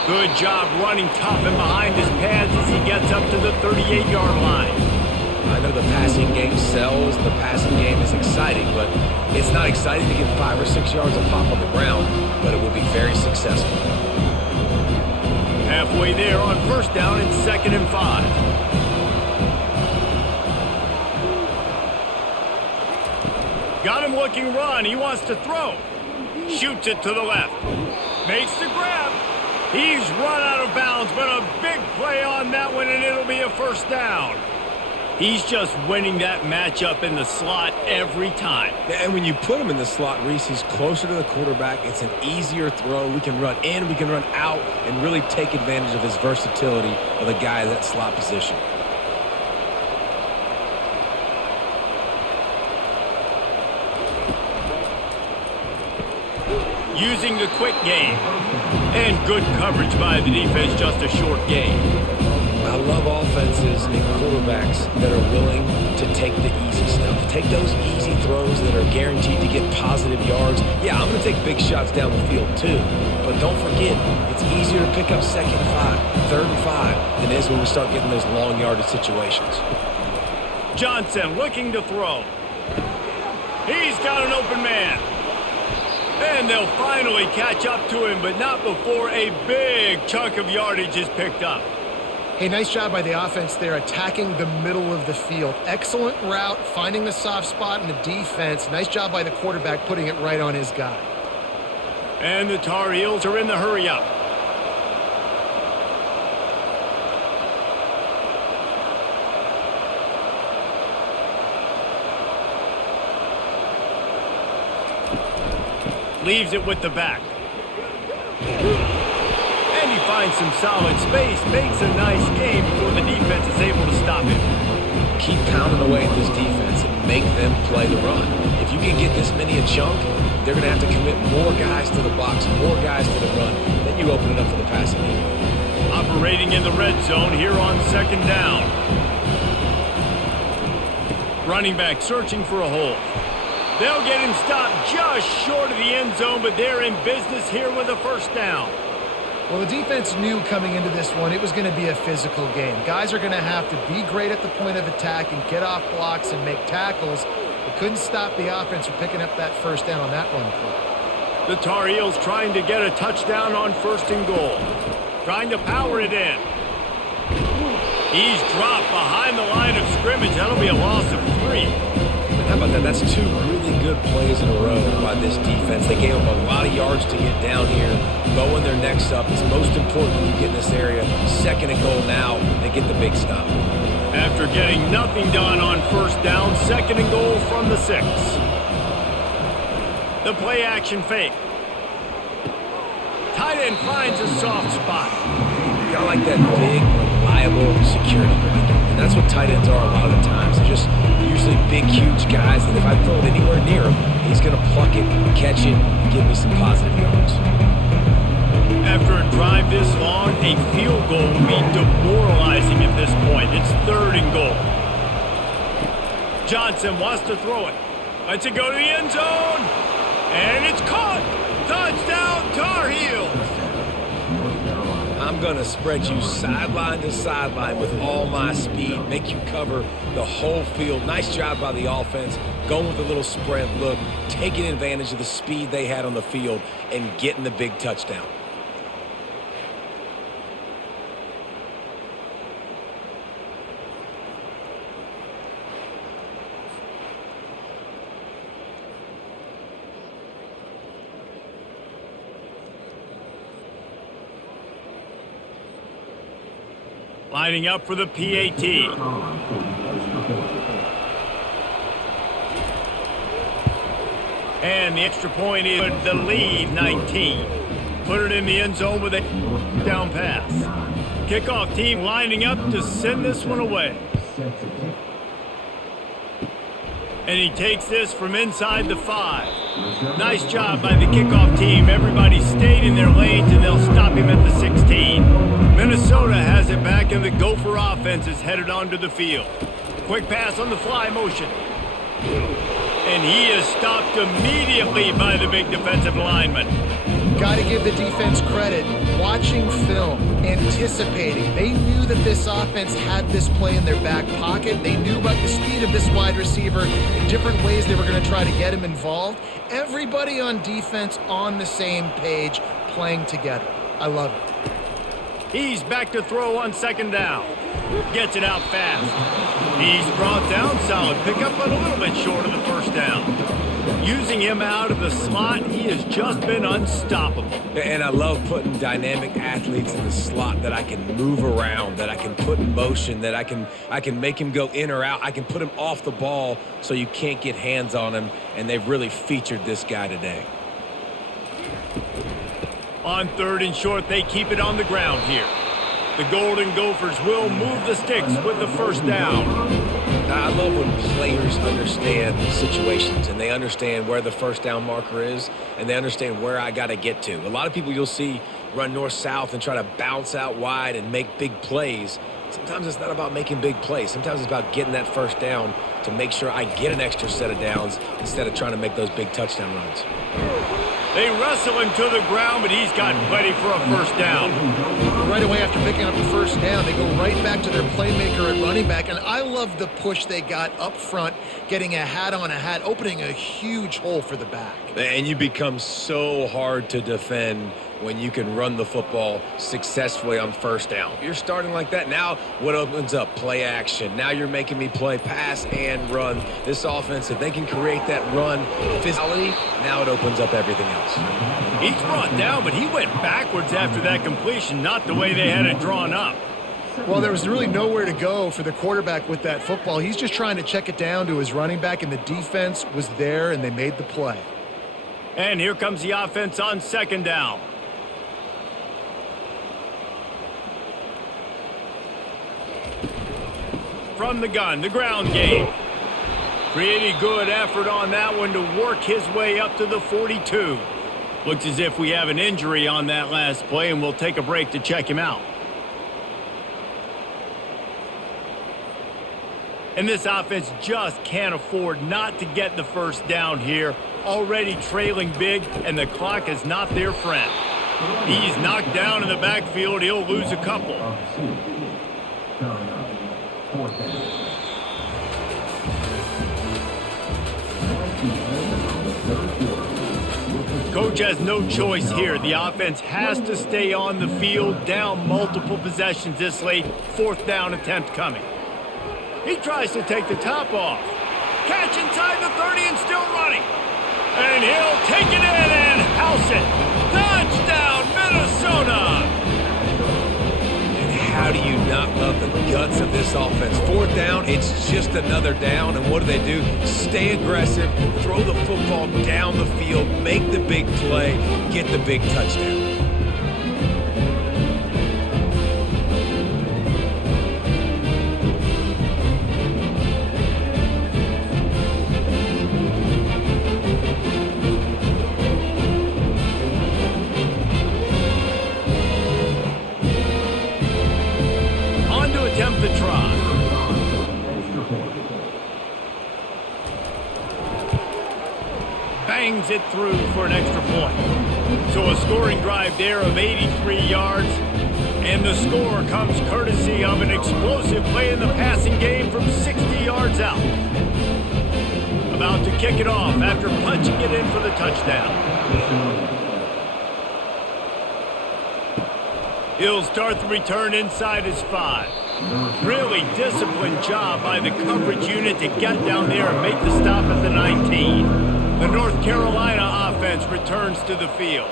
Good job running tough and behind his pads as he gets up to the 38-yard line. I know the passing game sells, the passing game is exciting, but it's not exciting to get 5 or 6 yards of pop on the ground, but it will be very successful. Halfway there on 1st down and 2nd and 5. Got him looking run. He wants to throw. Shoots it to the left. Makes the grab. He's run out of bounds, but a big play on that one, and it'll be a 1st down. He's just winning that matchup in the slot every time. And when you put him in the slot, Reese, he's closer to the quarterback. It's an easier throw. We can run in, we can run out, and really take advantage of his versatility of the guy in that slot position. Using the quick game. And good coverage by the defense, just a short gain. I love offenses and quarterbacks that are willing to take the easy stuff. Take those easy throws that are guaranteed to get positive yards. Yeah, I'm going to take big shots down the field too. But don't forget, it's easier to pick up 2nd and 5, 3rd and 5 than it is when we start getting those long yardage situations. Johnson looking to throw. He's got an open man. And they'll finally catch up to him, but not before a big chunk of yardage is picked up. Hey, nice job by the offense there, attacking the middle of the field. Excellent route, finding the soft spot in the defense. Nice job by the quarterback putting it right on his guy. And the Tar Heels are in the hurry-up. Leaves it with the back. And he finds some solid space, makes a nice game before the defense is able to stop him. Keep pounding away at this defense and make them play the run. If you can get this many a chunk, they're going to have to commit more guys to the box, more guys to the run. Then you open it up for the passing game. Operating in the red zone here on 2nd down. Running back searching for a hole. They'll get him stopped just short of the end zone, but they're in business here with a 1st down. Well, the defense knew coming into this one it was going to be a physical game. Guys are going to have to be great at the point of attack and get off blocks and make tackles. They couldn't stop the offense from picking up that 1st down on that run play. The Tar Heels trying to get a touchdown on 1st and goal. Trying to power it in. He's dropped behind the line of scrimmage. That'll be a loss of 3. How about that? That's 2 really good plays in a row by this defense. They gave up a lot of yards to get down here. Bowing their necks up is most important when you get in this area. 2nd and goal now. They get the big stop. After getting nothing done on 1st down, 2nd and goal from the 6. The play action fake. Tight end finds a soft spot. I like that big, reliable security blanket. And that's what tight ends are a lot of the times. They're just usually big, huge guys that if I throw it anywhere near him, he's going to pluck it, catch it, and give me some positive yards. After a drive this long, a field goal would be demoralizing at this point. It's 3rd and goal. Johnson wants to throw it. Lets it go to the end zone. And it's caught. going to spread you sideline to sideline with all my speed, make you cover the whole field. Nice job by the offense, going with a little spread look, taking advantage of the speed they had on the field, and getting the big touchdown. Lining up for the PAT. And the extra point is the lead, 19. Put it in the end zone with a down pass. Kickoff team lining up to send this one away. And he takes this from inside the 5. Nice job by the kickoff team. Everybody stayed in their lanes, and they'll stop him at the 16. Minnesota has it back, and the Gopher offense is headed onto the field. Quick pass on the fly motion. And he is stopped immediately by the big defensive lineman. Got to give the defense credit. Watching film, anticipating. They knew that this offense had this play in their back pocket. They knew about the speed of this wide receiver in different ways they were going to try to get him involved. Everybody on defense on the same page, playing together. I love it. He's back to throw on second down. Gets it out fast. He's brought down, solid pickup, but a little bit short of the first down. Using him out of the slot, he has just been unstoppable. And I love putting dynamic athletes in the slot that I can move around, that I can put in motion, that I can make him go in or out. I can put him off the ball so you can't get hands on him, and they've really featured this guy today. On third and short, they keep it on the ground here. The Golden Gophers will move the sticks with the first down. I love when players understand situations and they understand where the first down marker is and they understand where I got to get to. A lot of people you'll see run north-south and try to bounce out wide and make big plays. Sometimes it's not about making big plays. Sometimes it's about getting that first down to make sure I get an extra set of downs instead of trying to make those big touchdown runs. They wrestle him to the ground, but he's got plenty for a first down. Right away after picking up the first down, they go right back to their playmaker at running back, and I love the push they got up front, getting a hat on a hat, opening a huge hole for the back. And you become so hard to defend when you can run the football successfully on first down. You're starting like that. Now what opens up? Play action. Now you're making me play pass and run. This offense, if they can create that run physicality, now it opens up everything else. He's brought down, but he went backwards after that completion, not the way they had it drawn up. Well, there was really nowhere to go for the quarterback with that football. He's just trying to check it down to his running back, and the defense was there, and they made the play. And here comes the offense on second down. From the gun, the ground game. Pretty good effort on that one to work his way up to the 42. Looks as if we have an injury on that last play, and we'll take a break to check him out. And this offense just can't afford not to get the first down here. Already trailing big, and the clock is not their friend. He's knocked down in the backfield. He'll lose a couple. Coach has no choice here. The offense has to stay on the field, down multiple possessions this late. Fourth down attempt coming. He tries to take the top off. Catch inside the 30 and still running. And he'll take it in and house it. Touchdown, Minnesota! How do you not love the guts of this offense? Fourth down, it's just another down, and what do? Stay aggressive, throw the football down the field, make the big play, get the big touchdown. The try. Bangs it through for an extra point. So a scoring drive there of 83 yards. And the score comes courtesy of an explosive play in the passing game from 60 yards out. About to kick it off after punching it in for the touchdown. He'll start the return inside his 5. Really disciplined job by the coverage unit to get down there and make the stop at the 19. The North Carolina offense returns to the field.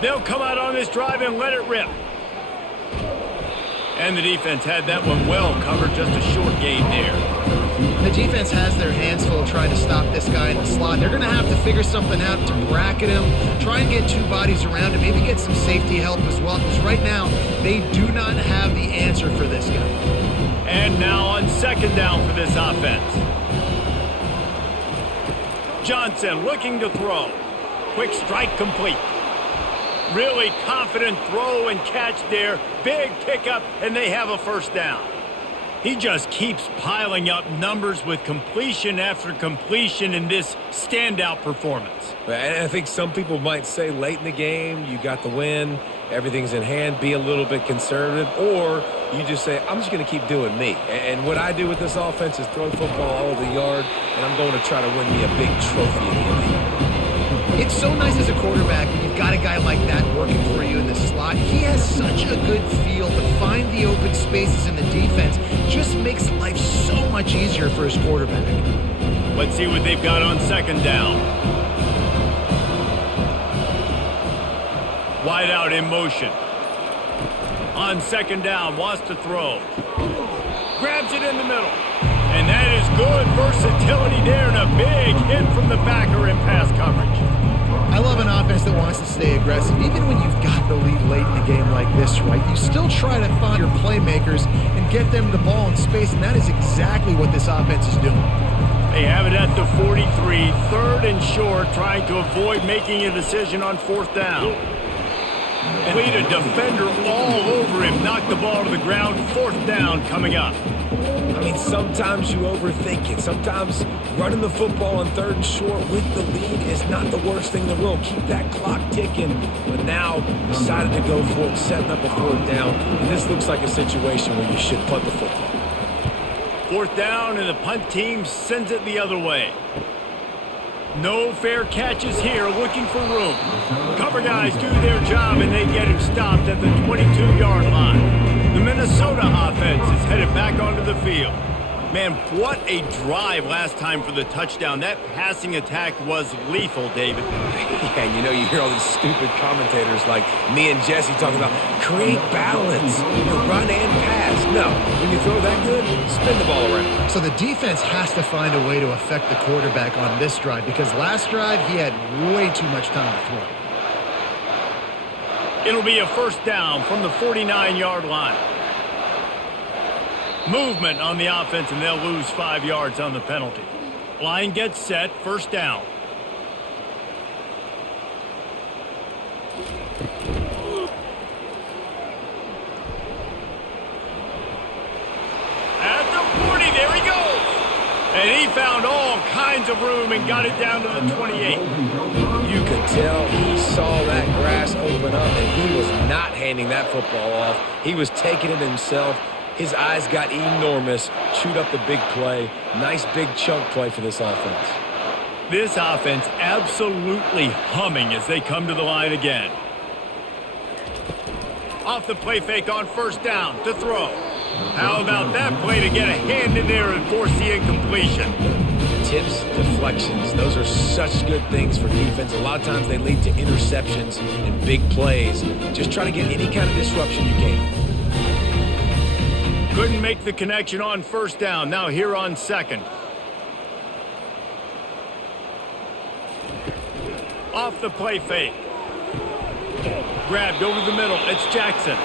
They'll come out on this drive and let it rip. And the defense had that one well covered, just a short gain there. The defense has their hands full trying to stop this guy in the slot. They're going to have to figure something out to bracket him, try and get 2 bodies around him, maybe get some safety help as well, because right now they do not have the answer for this guy. And now on second down for this offense. Johnson looking to throw. Quick strike complete. Really confident throw and catch there. Big pickup, and they have a first down. He just keeps piling up numbers with completion after completion in this standout performance. And I think some people might say late in the game, you got the win, everything's in hand, be a little bit conservative, or you just say, I'm just going to keep doing me. And what I do with this offense is throw football all over the yard, and I'm going to try to win me a big trophy at the end of the year. It's so nice as a quarterback when you've got a guy like that working for you in the slot. He has such a good feel to find the open spaces in the defense. Just makes life so much easier for his quarterback. Let's see what they've got on second down. Wide out in motion. On second down, wants to throw. Grabs it in the middle. And that is good versatility there and a big hit from the backer in pass coverage. I love an offense that wants to stay aggressive. Even when you've got the lead late in the game like this, right, you still try to find your playmakers and get them the ball in space, and that is exactly what this offense is doing. They have it at the 43, third and short, trying to avoid making a decision on fourth down. And lead a defender all over him, knocked the ball to the ground, fourth down coming up. I mean, sometimes you overthink it. Sometimes running the football on third and short with the lead is not the worst thing in the world. Keep that clock ticking. But now decided to go for it, setting up a fourth down. And this looks like a situation where you should punt the football. Fourth down, and the punt team sends it the other way. No fair catches here, looking for room. Cover guys do their job, and they get him stopped at the 22-yard line. The Minnesota offense is headed back onto the field. Man, what a drive last time for the touchdown. That passing attack was lethal, David. Yeah, and you know, you hear all these stupid commentators like me and Jesse talking about create balance, run and pass. No, when you throw that good, spin the ball around. So the defense has to find a way to affect the quarterback on this drive, because last drive he had way too much time to throw. It'll be a first down from the 49-yard line. Movement on the offense, and they'll lose 5 yards on the penalty. Line gets set, first down. At the 40, there he goes. And he found all kinds of room and got it down to the 28. You could tell he saw that grass open up, and he was not handing that football off. He was taking it himself. His eyes got enormous, chewed up the big play. Nice big chunk play for this offense. This offense absolutely humming as they come to the line again. Off the play fake on first down to throw. How about that play to get a hand in there and force the incompletion? Tips, deflections, those are such good things for defense. A lot of times they lead to interceptions and big plays. Just try to get any kind of disruption you can. Couldn't make the connection on first down. Now here on second. Off the play fake. Grabbed over the middle. It's Jackson.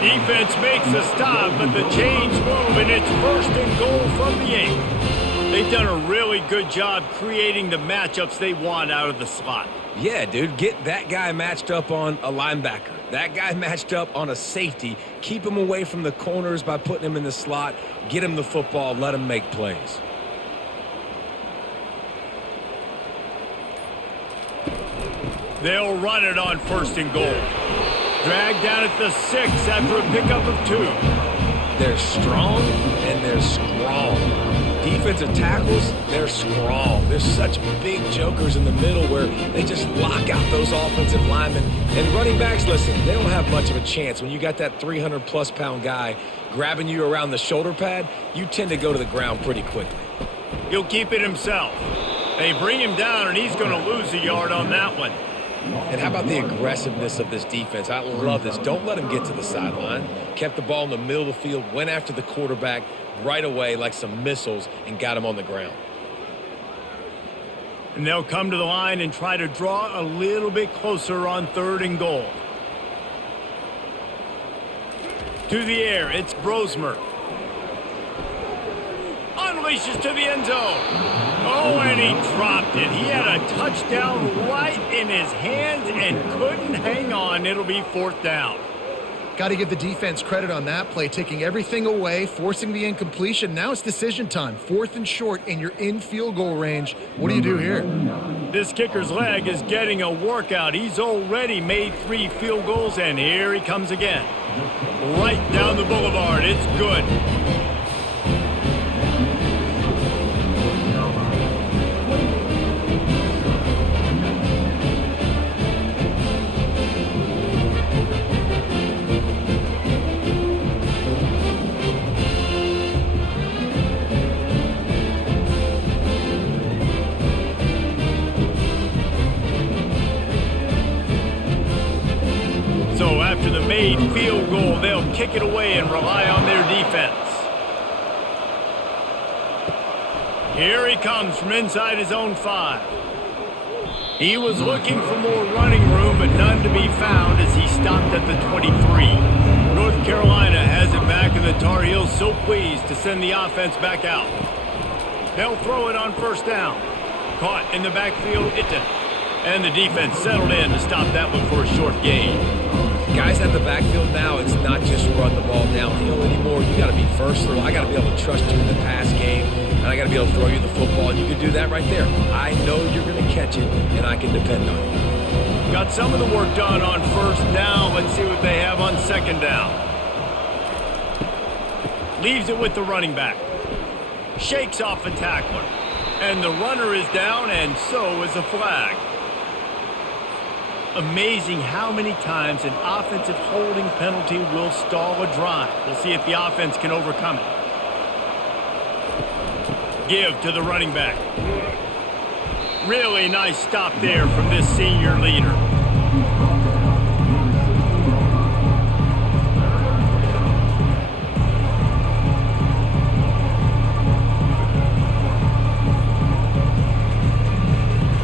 Defense makes the stop, but the chains move, and it's first and goal from the 8. They've done a really good job creating the matchups they want out of the slot. Yeah, dude, get that guy matched up on a linebacker. That guy matched up on a safety. Keep him away from the corners by putting him in the slot. Get him the football. Let him make plays. They'll run it on 1st and goal. Dragged down at the 6 after a pickup of 2. They're strong and they're strong. Defensive tackles, they're strong. There's such big jokers in the middle where they just lock out those offensive linemen. And running backs, listen, they don't have much of a chance. When you got that 300-plus pound guy grabbing you around the shoulder pad, you tend to go to the ground pretty quickly. He'll keep it himself. They bring him down, and he's going to lose a yard on that one. And how about the aggressiveness of this defense? I love this. Don't let him get to the sideline. Kept the ball in the middle of the field, went after the quarterback right away like some missiles, and got him on the ground. And they'll come to the line and try to draw a little bit closer on 3rd and goal. To the air, it's Brosmer. Unleashes to the end zone. Oh, and he dropped it. He had a touchdown right in his hands and couldn't hang on. It'll be 4th down. Got to give the defense credit on that play, taking everything away, forcing the incompletion. Now it's decision time. 4th and short, and you're in field goal range. What do you do here? This kicker's leg is getting a workout. He's already made 3 field goals, and here he comes again. Right down the boulevard. It's good. So after the made field goal, they'll kick it away and rely on their defense. Here he comes from inside his own 5. He was looking for more running room, but none to be found as he stopped at the 23. North Carolina has it back, and the Tar Heels so pleased to send the offense back out. They'll throw it on 1st down. Caught in the backfield, and the defense settled in to stop that one for a short gain. Guys at the backfield now, it's not just run the ball downhill anymore. You got to be versatile. I got to be able to trust you in the pass game, and I got to be able to throw you the football, and you can do that right there. I know you're going to catch it, and I can depend on you. Got some of the work done on 1st down. Let's see what they have on 2nd down. Leaves it with the running back. Shakes off a tackler. And the runner is down, and so is a flag. Amazing how many times an offensive holding penalty will stall a drive. We'll see if the offense can overcome it. Give to the running back. Really nice stop there from this senior leader.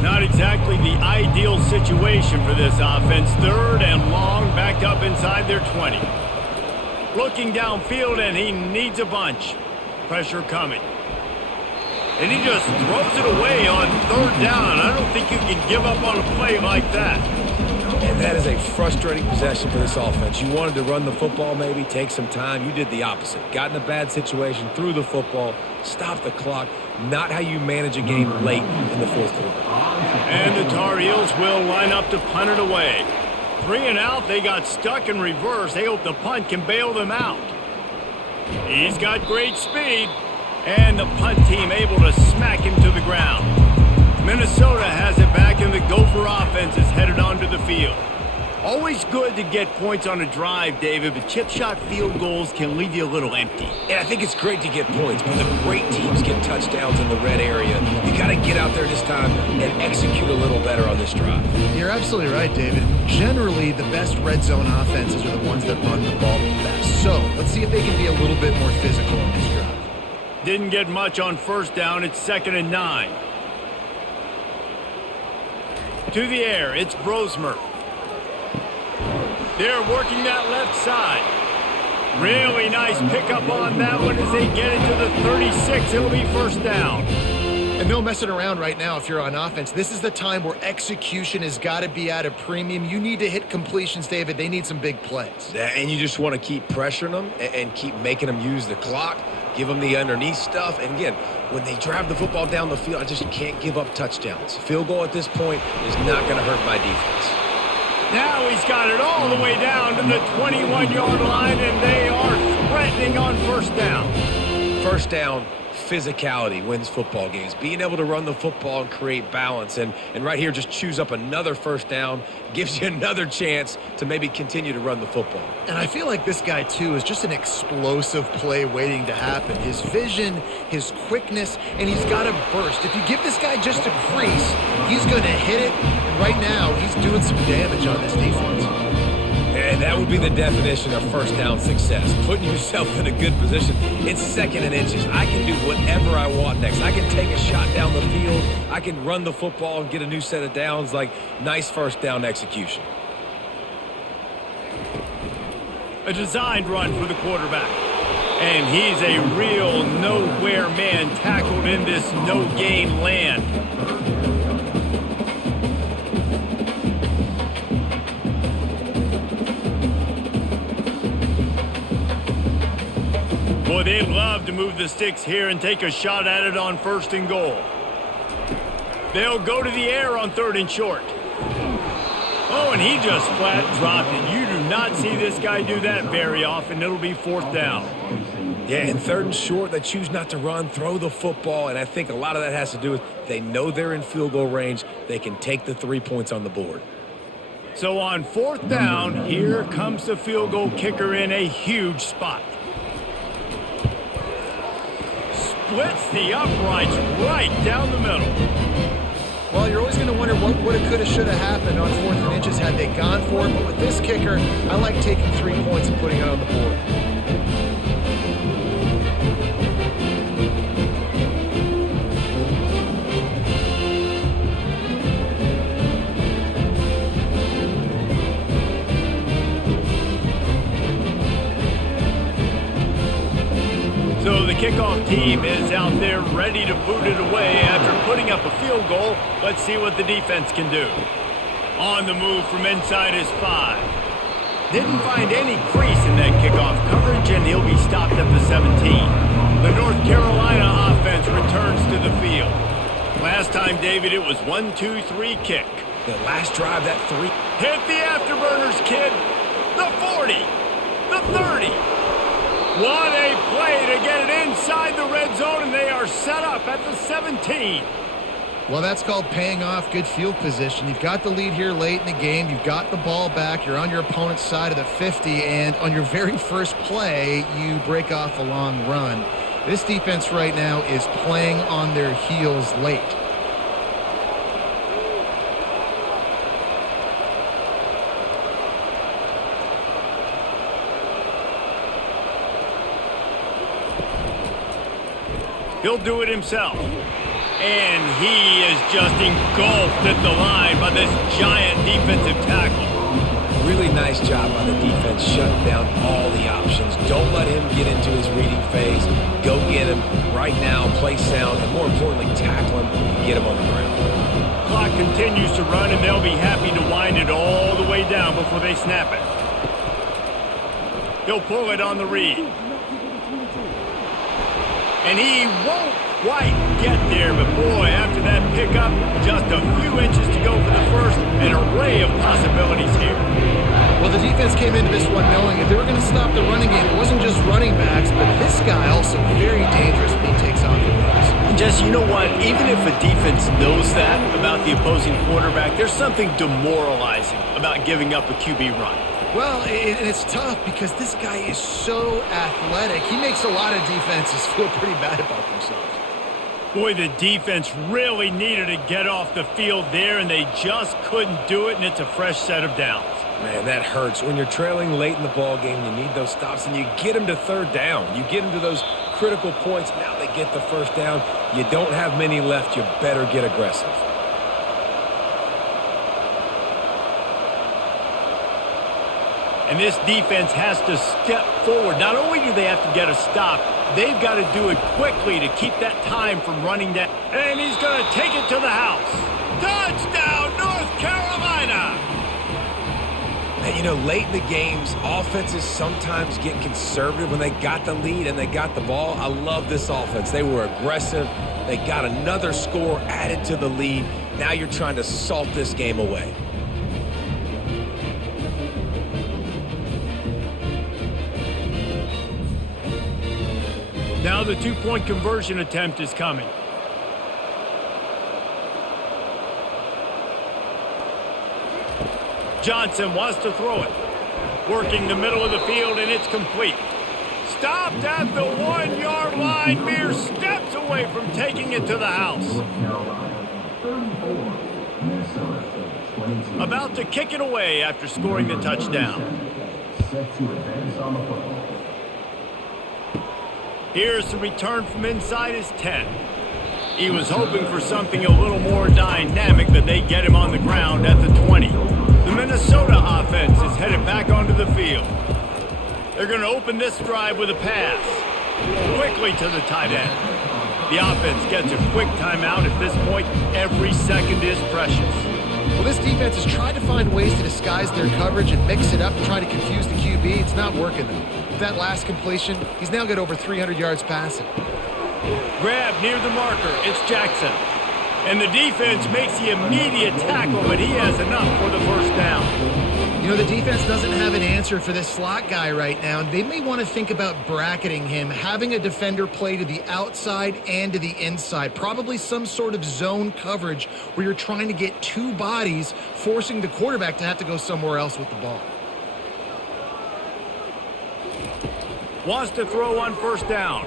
Not exactly the ideal situation for this offense. 3rd and long, backed up inside their 20. Looking downfield, and he needs a bunch. Pressure coming. And he just throws it away on 3rd down. I don't think you can give up on a play like that. And that is a frustrating possession for this offense. You wanted to run the football, maybe take some time. You did the opposite. Got in a bad situation, threw the football, stopped the clock. Not how you manage a game late in the 4th quarter. And the Tar Heels will line up to punt it away. 3 and out, they got stuck in reverse. They hope the punt can bail them out. He's got great speed, and the punt team able to smack him to the ground. Minnesota has it back, and the Gopher offense is headed onto the field. Always good to get points on a drive, David, but chip shot field goals can leave you a little empty. Yeah, I think it's great to get points, but the great teams get touchdowns in the red area. You got to get out there this time and execute a little better on this drive. You're absolutely right, David. Generally, the best red zone offenses are the ones that run the ball the best. So let's see if they can be a little bit more physical on this drive. Didn't get much on 1st down. It's 2nd and 9. To the air, it's Brosmer. They're working that left side. Really nice pickup on that one as they get it to the 36. It'll be 1st down. And no messing around right now if you're on offense. This is the time where execution has got to be at a premium. You need to hit completions, David. They need some big plays. And you just want to keep pressuring them and keep making them use the clock. give them the underneath stuff. And again, when they drive the football down the field, I just can't give up touchdowns. Field goal at this point is not going to hurt my defense. Now he's got it all the way down to the 21-yard line, and they are threatening on first down. First down, physicality wins football games. Being able to run the football and create balance. And right here, just choose up another first down, gives you another chance to maybe continue to run the football. And I feel like this guy, too, is just an explosive play waiting to happen. His vision, his quickness, and he's got a burst. If you give this guy just a crease, he's going to hit it. And right now, he's doing some damage on this defense. And that would be the definition of first down success. Putting yourself in a good position. It's second and inches. I can do whatever I want next. I can take a shot down the field. I can run the football and get a new set of downs. Like, nice first down execution. A designed run for the quarterback. And he's a real nowhere man tackled in this no-gain land. Boy, they love to move the sticks here and take a shot at it on first and goal. They'll go to the air on third and short. Oh, and he just flat dropped it. You do not see this guy do that very often. It'll be fourth down. Yeah, and third and short, they choose not to run, throw the football, and I think a lot of that has to do with they know they're in field goal range. They can take the 3 points on the board. So on fourth down, here comes the field goal kicker in a huge spot. Splits the uprights right down the middle. Well, you're always going to wonder what woulda, coulda, shoulda happened on fourth and inches had they gone for it. But with this kicker, I like taking 3 points and putting it on the board. So the kickoff team is out there ready to boot it away after putting up a field goal. Let's see what the defense can do. On the move from inside his 5. Didn't find any crease in that kickoff coverage, and he'll be stopped at the 17. The North Carolina offense returns to the field. Last time, David, it was 1-2-3 kick. The last drive, that 3. Hit the afterburners, kid. The 40. The 30. What a play to get it inside the red zone, and they are set up at the 17. Well, that's called paying off good field position. You've got the lead here late in the game. You've got the ball back. You're on your opponent's side of the 50, and on your very first play, you break off a long run. This defense right now is playing on their heels late. He'll do it himself. And he is just engulfed at the line by this giant defensive tackle. Really nice job by the defense shutting down all the options. Don't let him get into his reading phase. Go get him right now, play sound, and more importantly, tackle him and get him on the ground. Clock continues to run, and they'll be happy to wind it all the way down before they snap it. He'll pull it on the read. And he won't quite get there, but boy, after that pickup, just a few inches to go for the first, an array of possibilities here. Well, the defense came into this one knowing if they were going to stop the running game, it wasn't just running backs, but this guy also very dangerous when he takes off the runs. Jesse, you know what? Even if a defense knows that about the opposing quarterback, there's something demoralizing about giving up a QB run. Well, and it's tough because this guy is so athletic. He makes a lot of defenses feel pretty bad about themselves. Boy, the defense really needed to get off the field there, and they just couldn't do it, and it's a fresh set of downs. Man, that hurts. When you're trailing late in the ball game, you need those stops, and you get them to third down. You get them to those critical points. Now they get the first down. You don't have many left. You better get aggressive. And this defense has to step forward. Not only do they have to get a stop, they've got to do it quickly to keep that time from running down. And he's going to take it to the house. Touchdown, North Carolina! And, you know, late in the games, offenses sometimes get conservative when they got the lead and they got the ball. I love this offense. They were aggressive. They got another score added to the lead. Now you're trying to salt this game away. Now the two-point conversion attempt is coming. Johnson wants to throw it. Working the middle of the field, and it's complete. Stopped at the 1-yard line, mere steps away from taking it to the house. About to kick it away after scoring the touchdown. Here's the return from inside his 10. He was hoping for something a little more dynamic, but they get him on the ground at the 20. The Minnesota offense is headed back onto the field. They're going to open this drive with a pass. Quickly to the tight end. The offense gets a quick timeout at this point. Every second is precious. Well, this defense has tried to find ways to disguise their coverage and mix it up to try to confuse the QB. It's not working, though. With that last completion, he's now got over 300 yards passing. Grab near the marker. It's Jackson. And the defense makes the immediate tackle, but he has enough for the first down. You know, the defense doesn't have an answer for this slot guy right now. They may want to think about bracketing him, having a defender play to the outside and to the inside. Probably some sort of zone coverage where you're trying to get two bodies, forcing the quarterback to have to go somewhere else with the ball. Wants to throw on first down.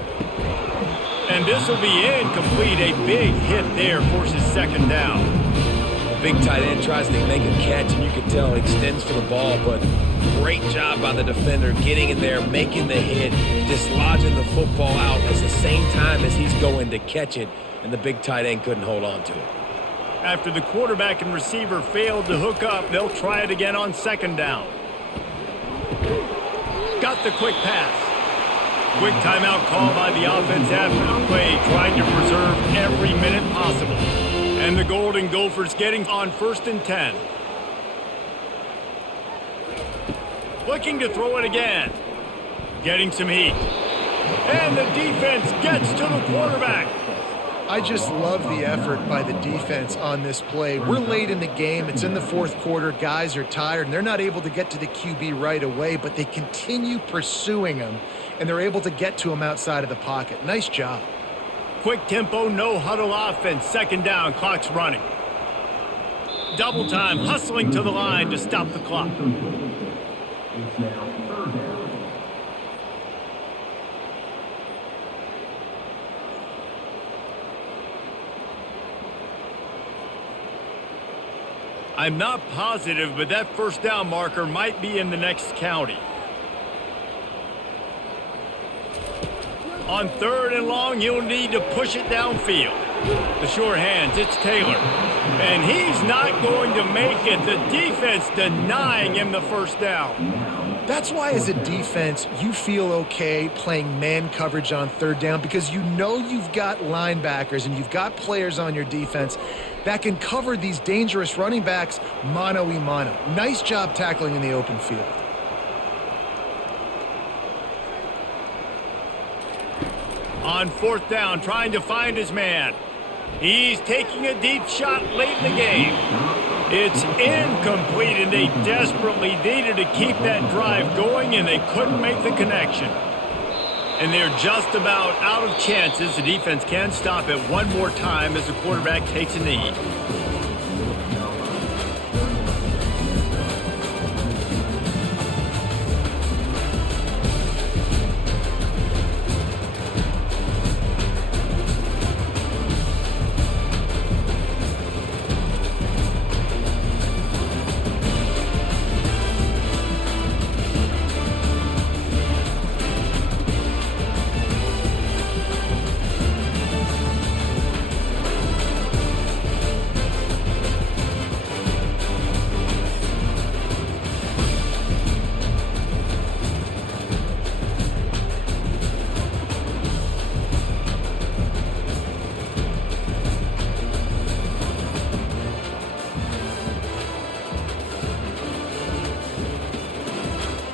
And this will be incomplete. A big hit there forces second down. The big tight end tries to make a catch, and you can tell he extends for the ball, but great job by the defender getting in there, making the hit, dislodging the football out at the same time as he's going to catch it, and the big tight end couldn't hold on to it. After the quarterback and receiver failed to hook up, they'll try it again on second down. Got the quick pass. Quick timeout called by the offense after the play, trying to preserve every minute possible. And the Golden Gophers getting on 1st and 10. Looking to throw it again. Getting some heat. And the defense gets to the quarterback. I just love the effort by the defense on this play. We're late in the game. It's in the fourth quarter. Guys are tired, and they're not able to get to the QB right away, but they continue pursuing him, and they're able to get to him outside of the pocket. Nice job. Quick tempo, no huddle offense. Second down, clock's running. Double time, hustling to the line to stop the clock. It's now third down. I'm not positive, but that first down marker might be in the next county. On 3rd and long, he'll need to push it downfield. The sure hands, it's Taylor. And he's not going to make it. The defense denying him the first down. That's why as a defense, you feel okay playing man coverage on 3rd down because you know you've got linebackers and you've got players on your defense that can cover these dangerous running backs mano-a-mano. Nice job tackling in the open field. On 4th down, trying to find his man. He's taking a deep shot late in the game. It's incomplete, and they desperately needed to keep that drive going, and they couldn't make the connection. And they're just about out of chances. The defense can stop it one more time as the quarterback takes a knee.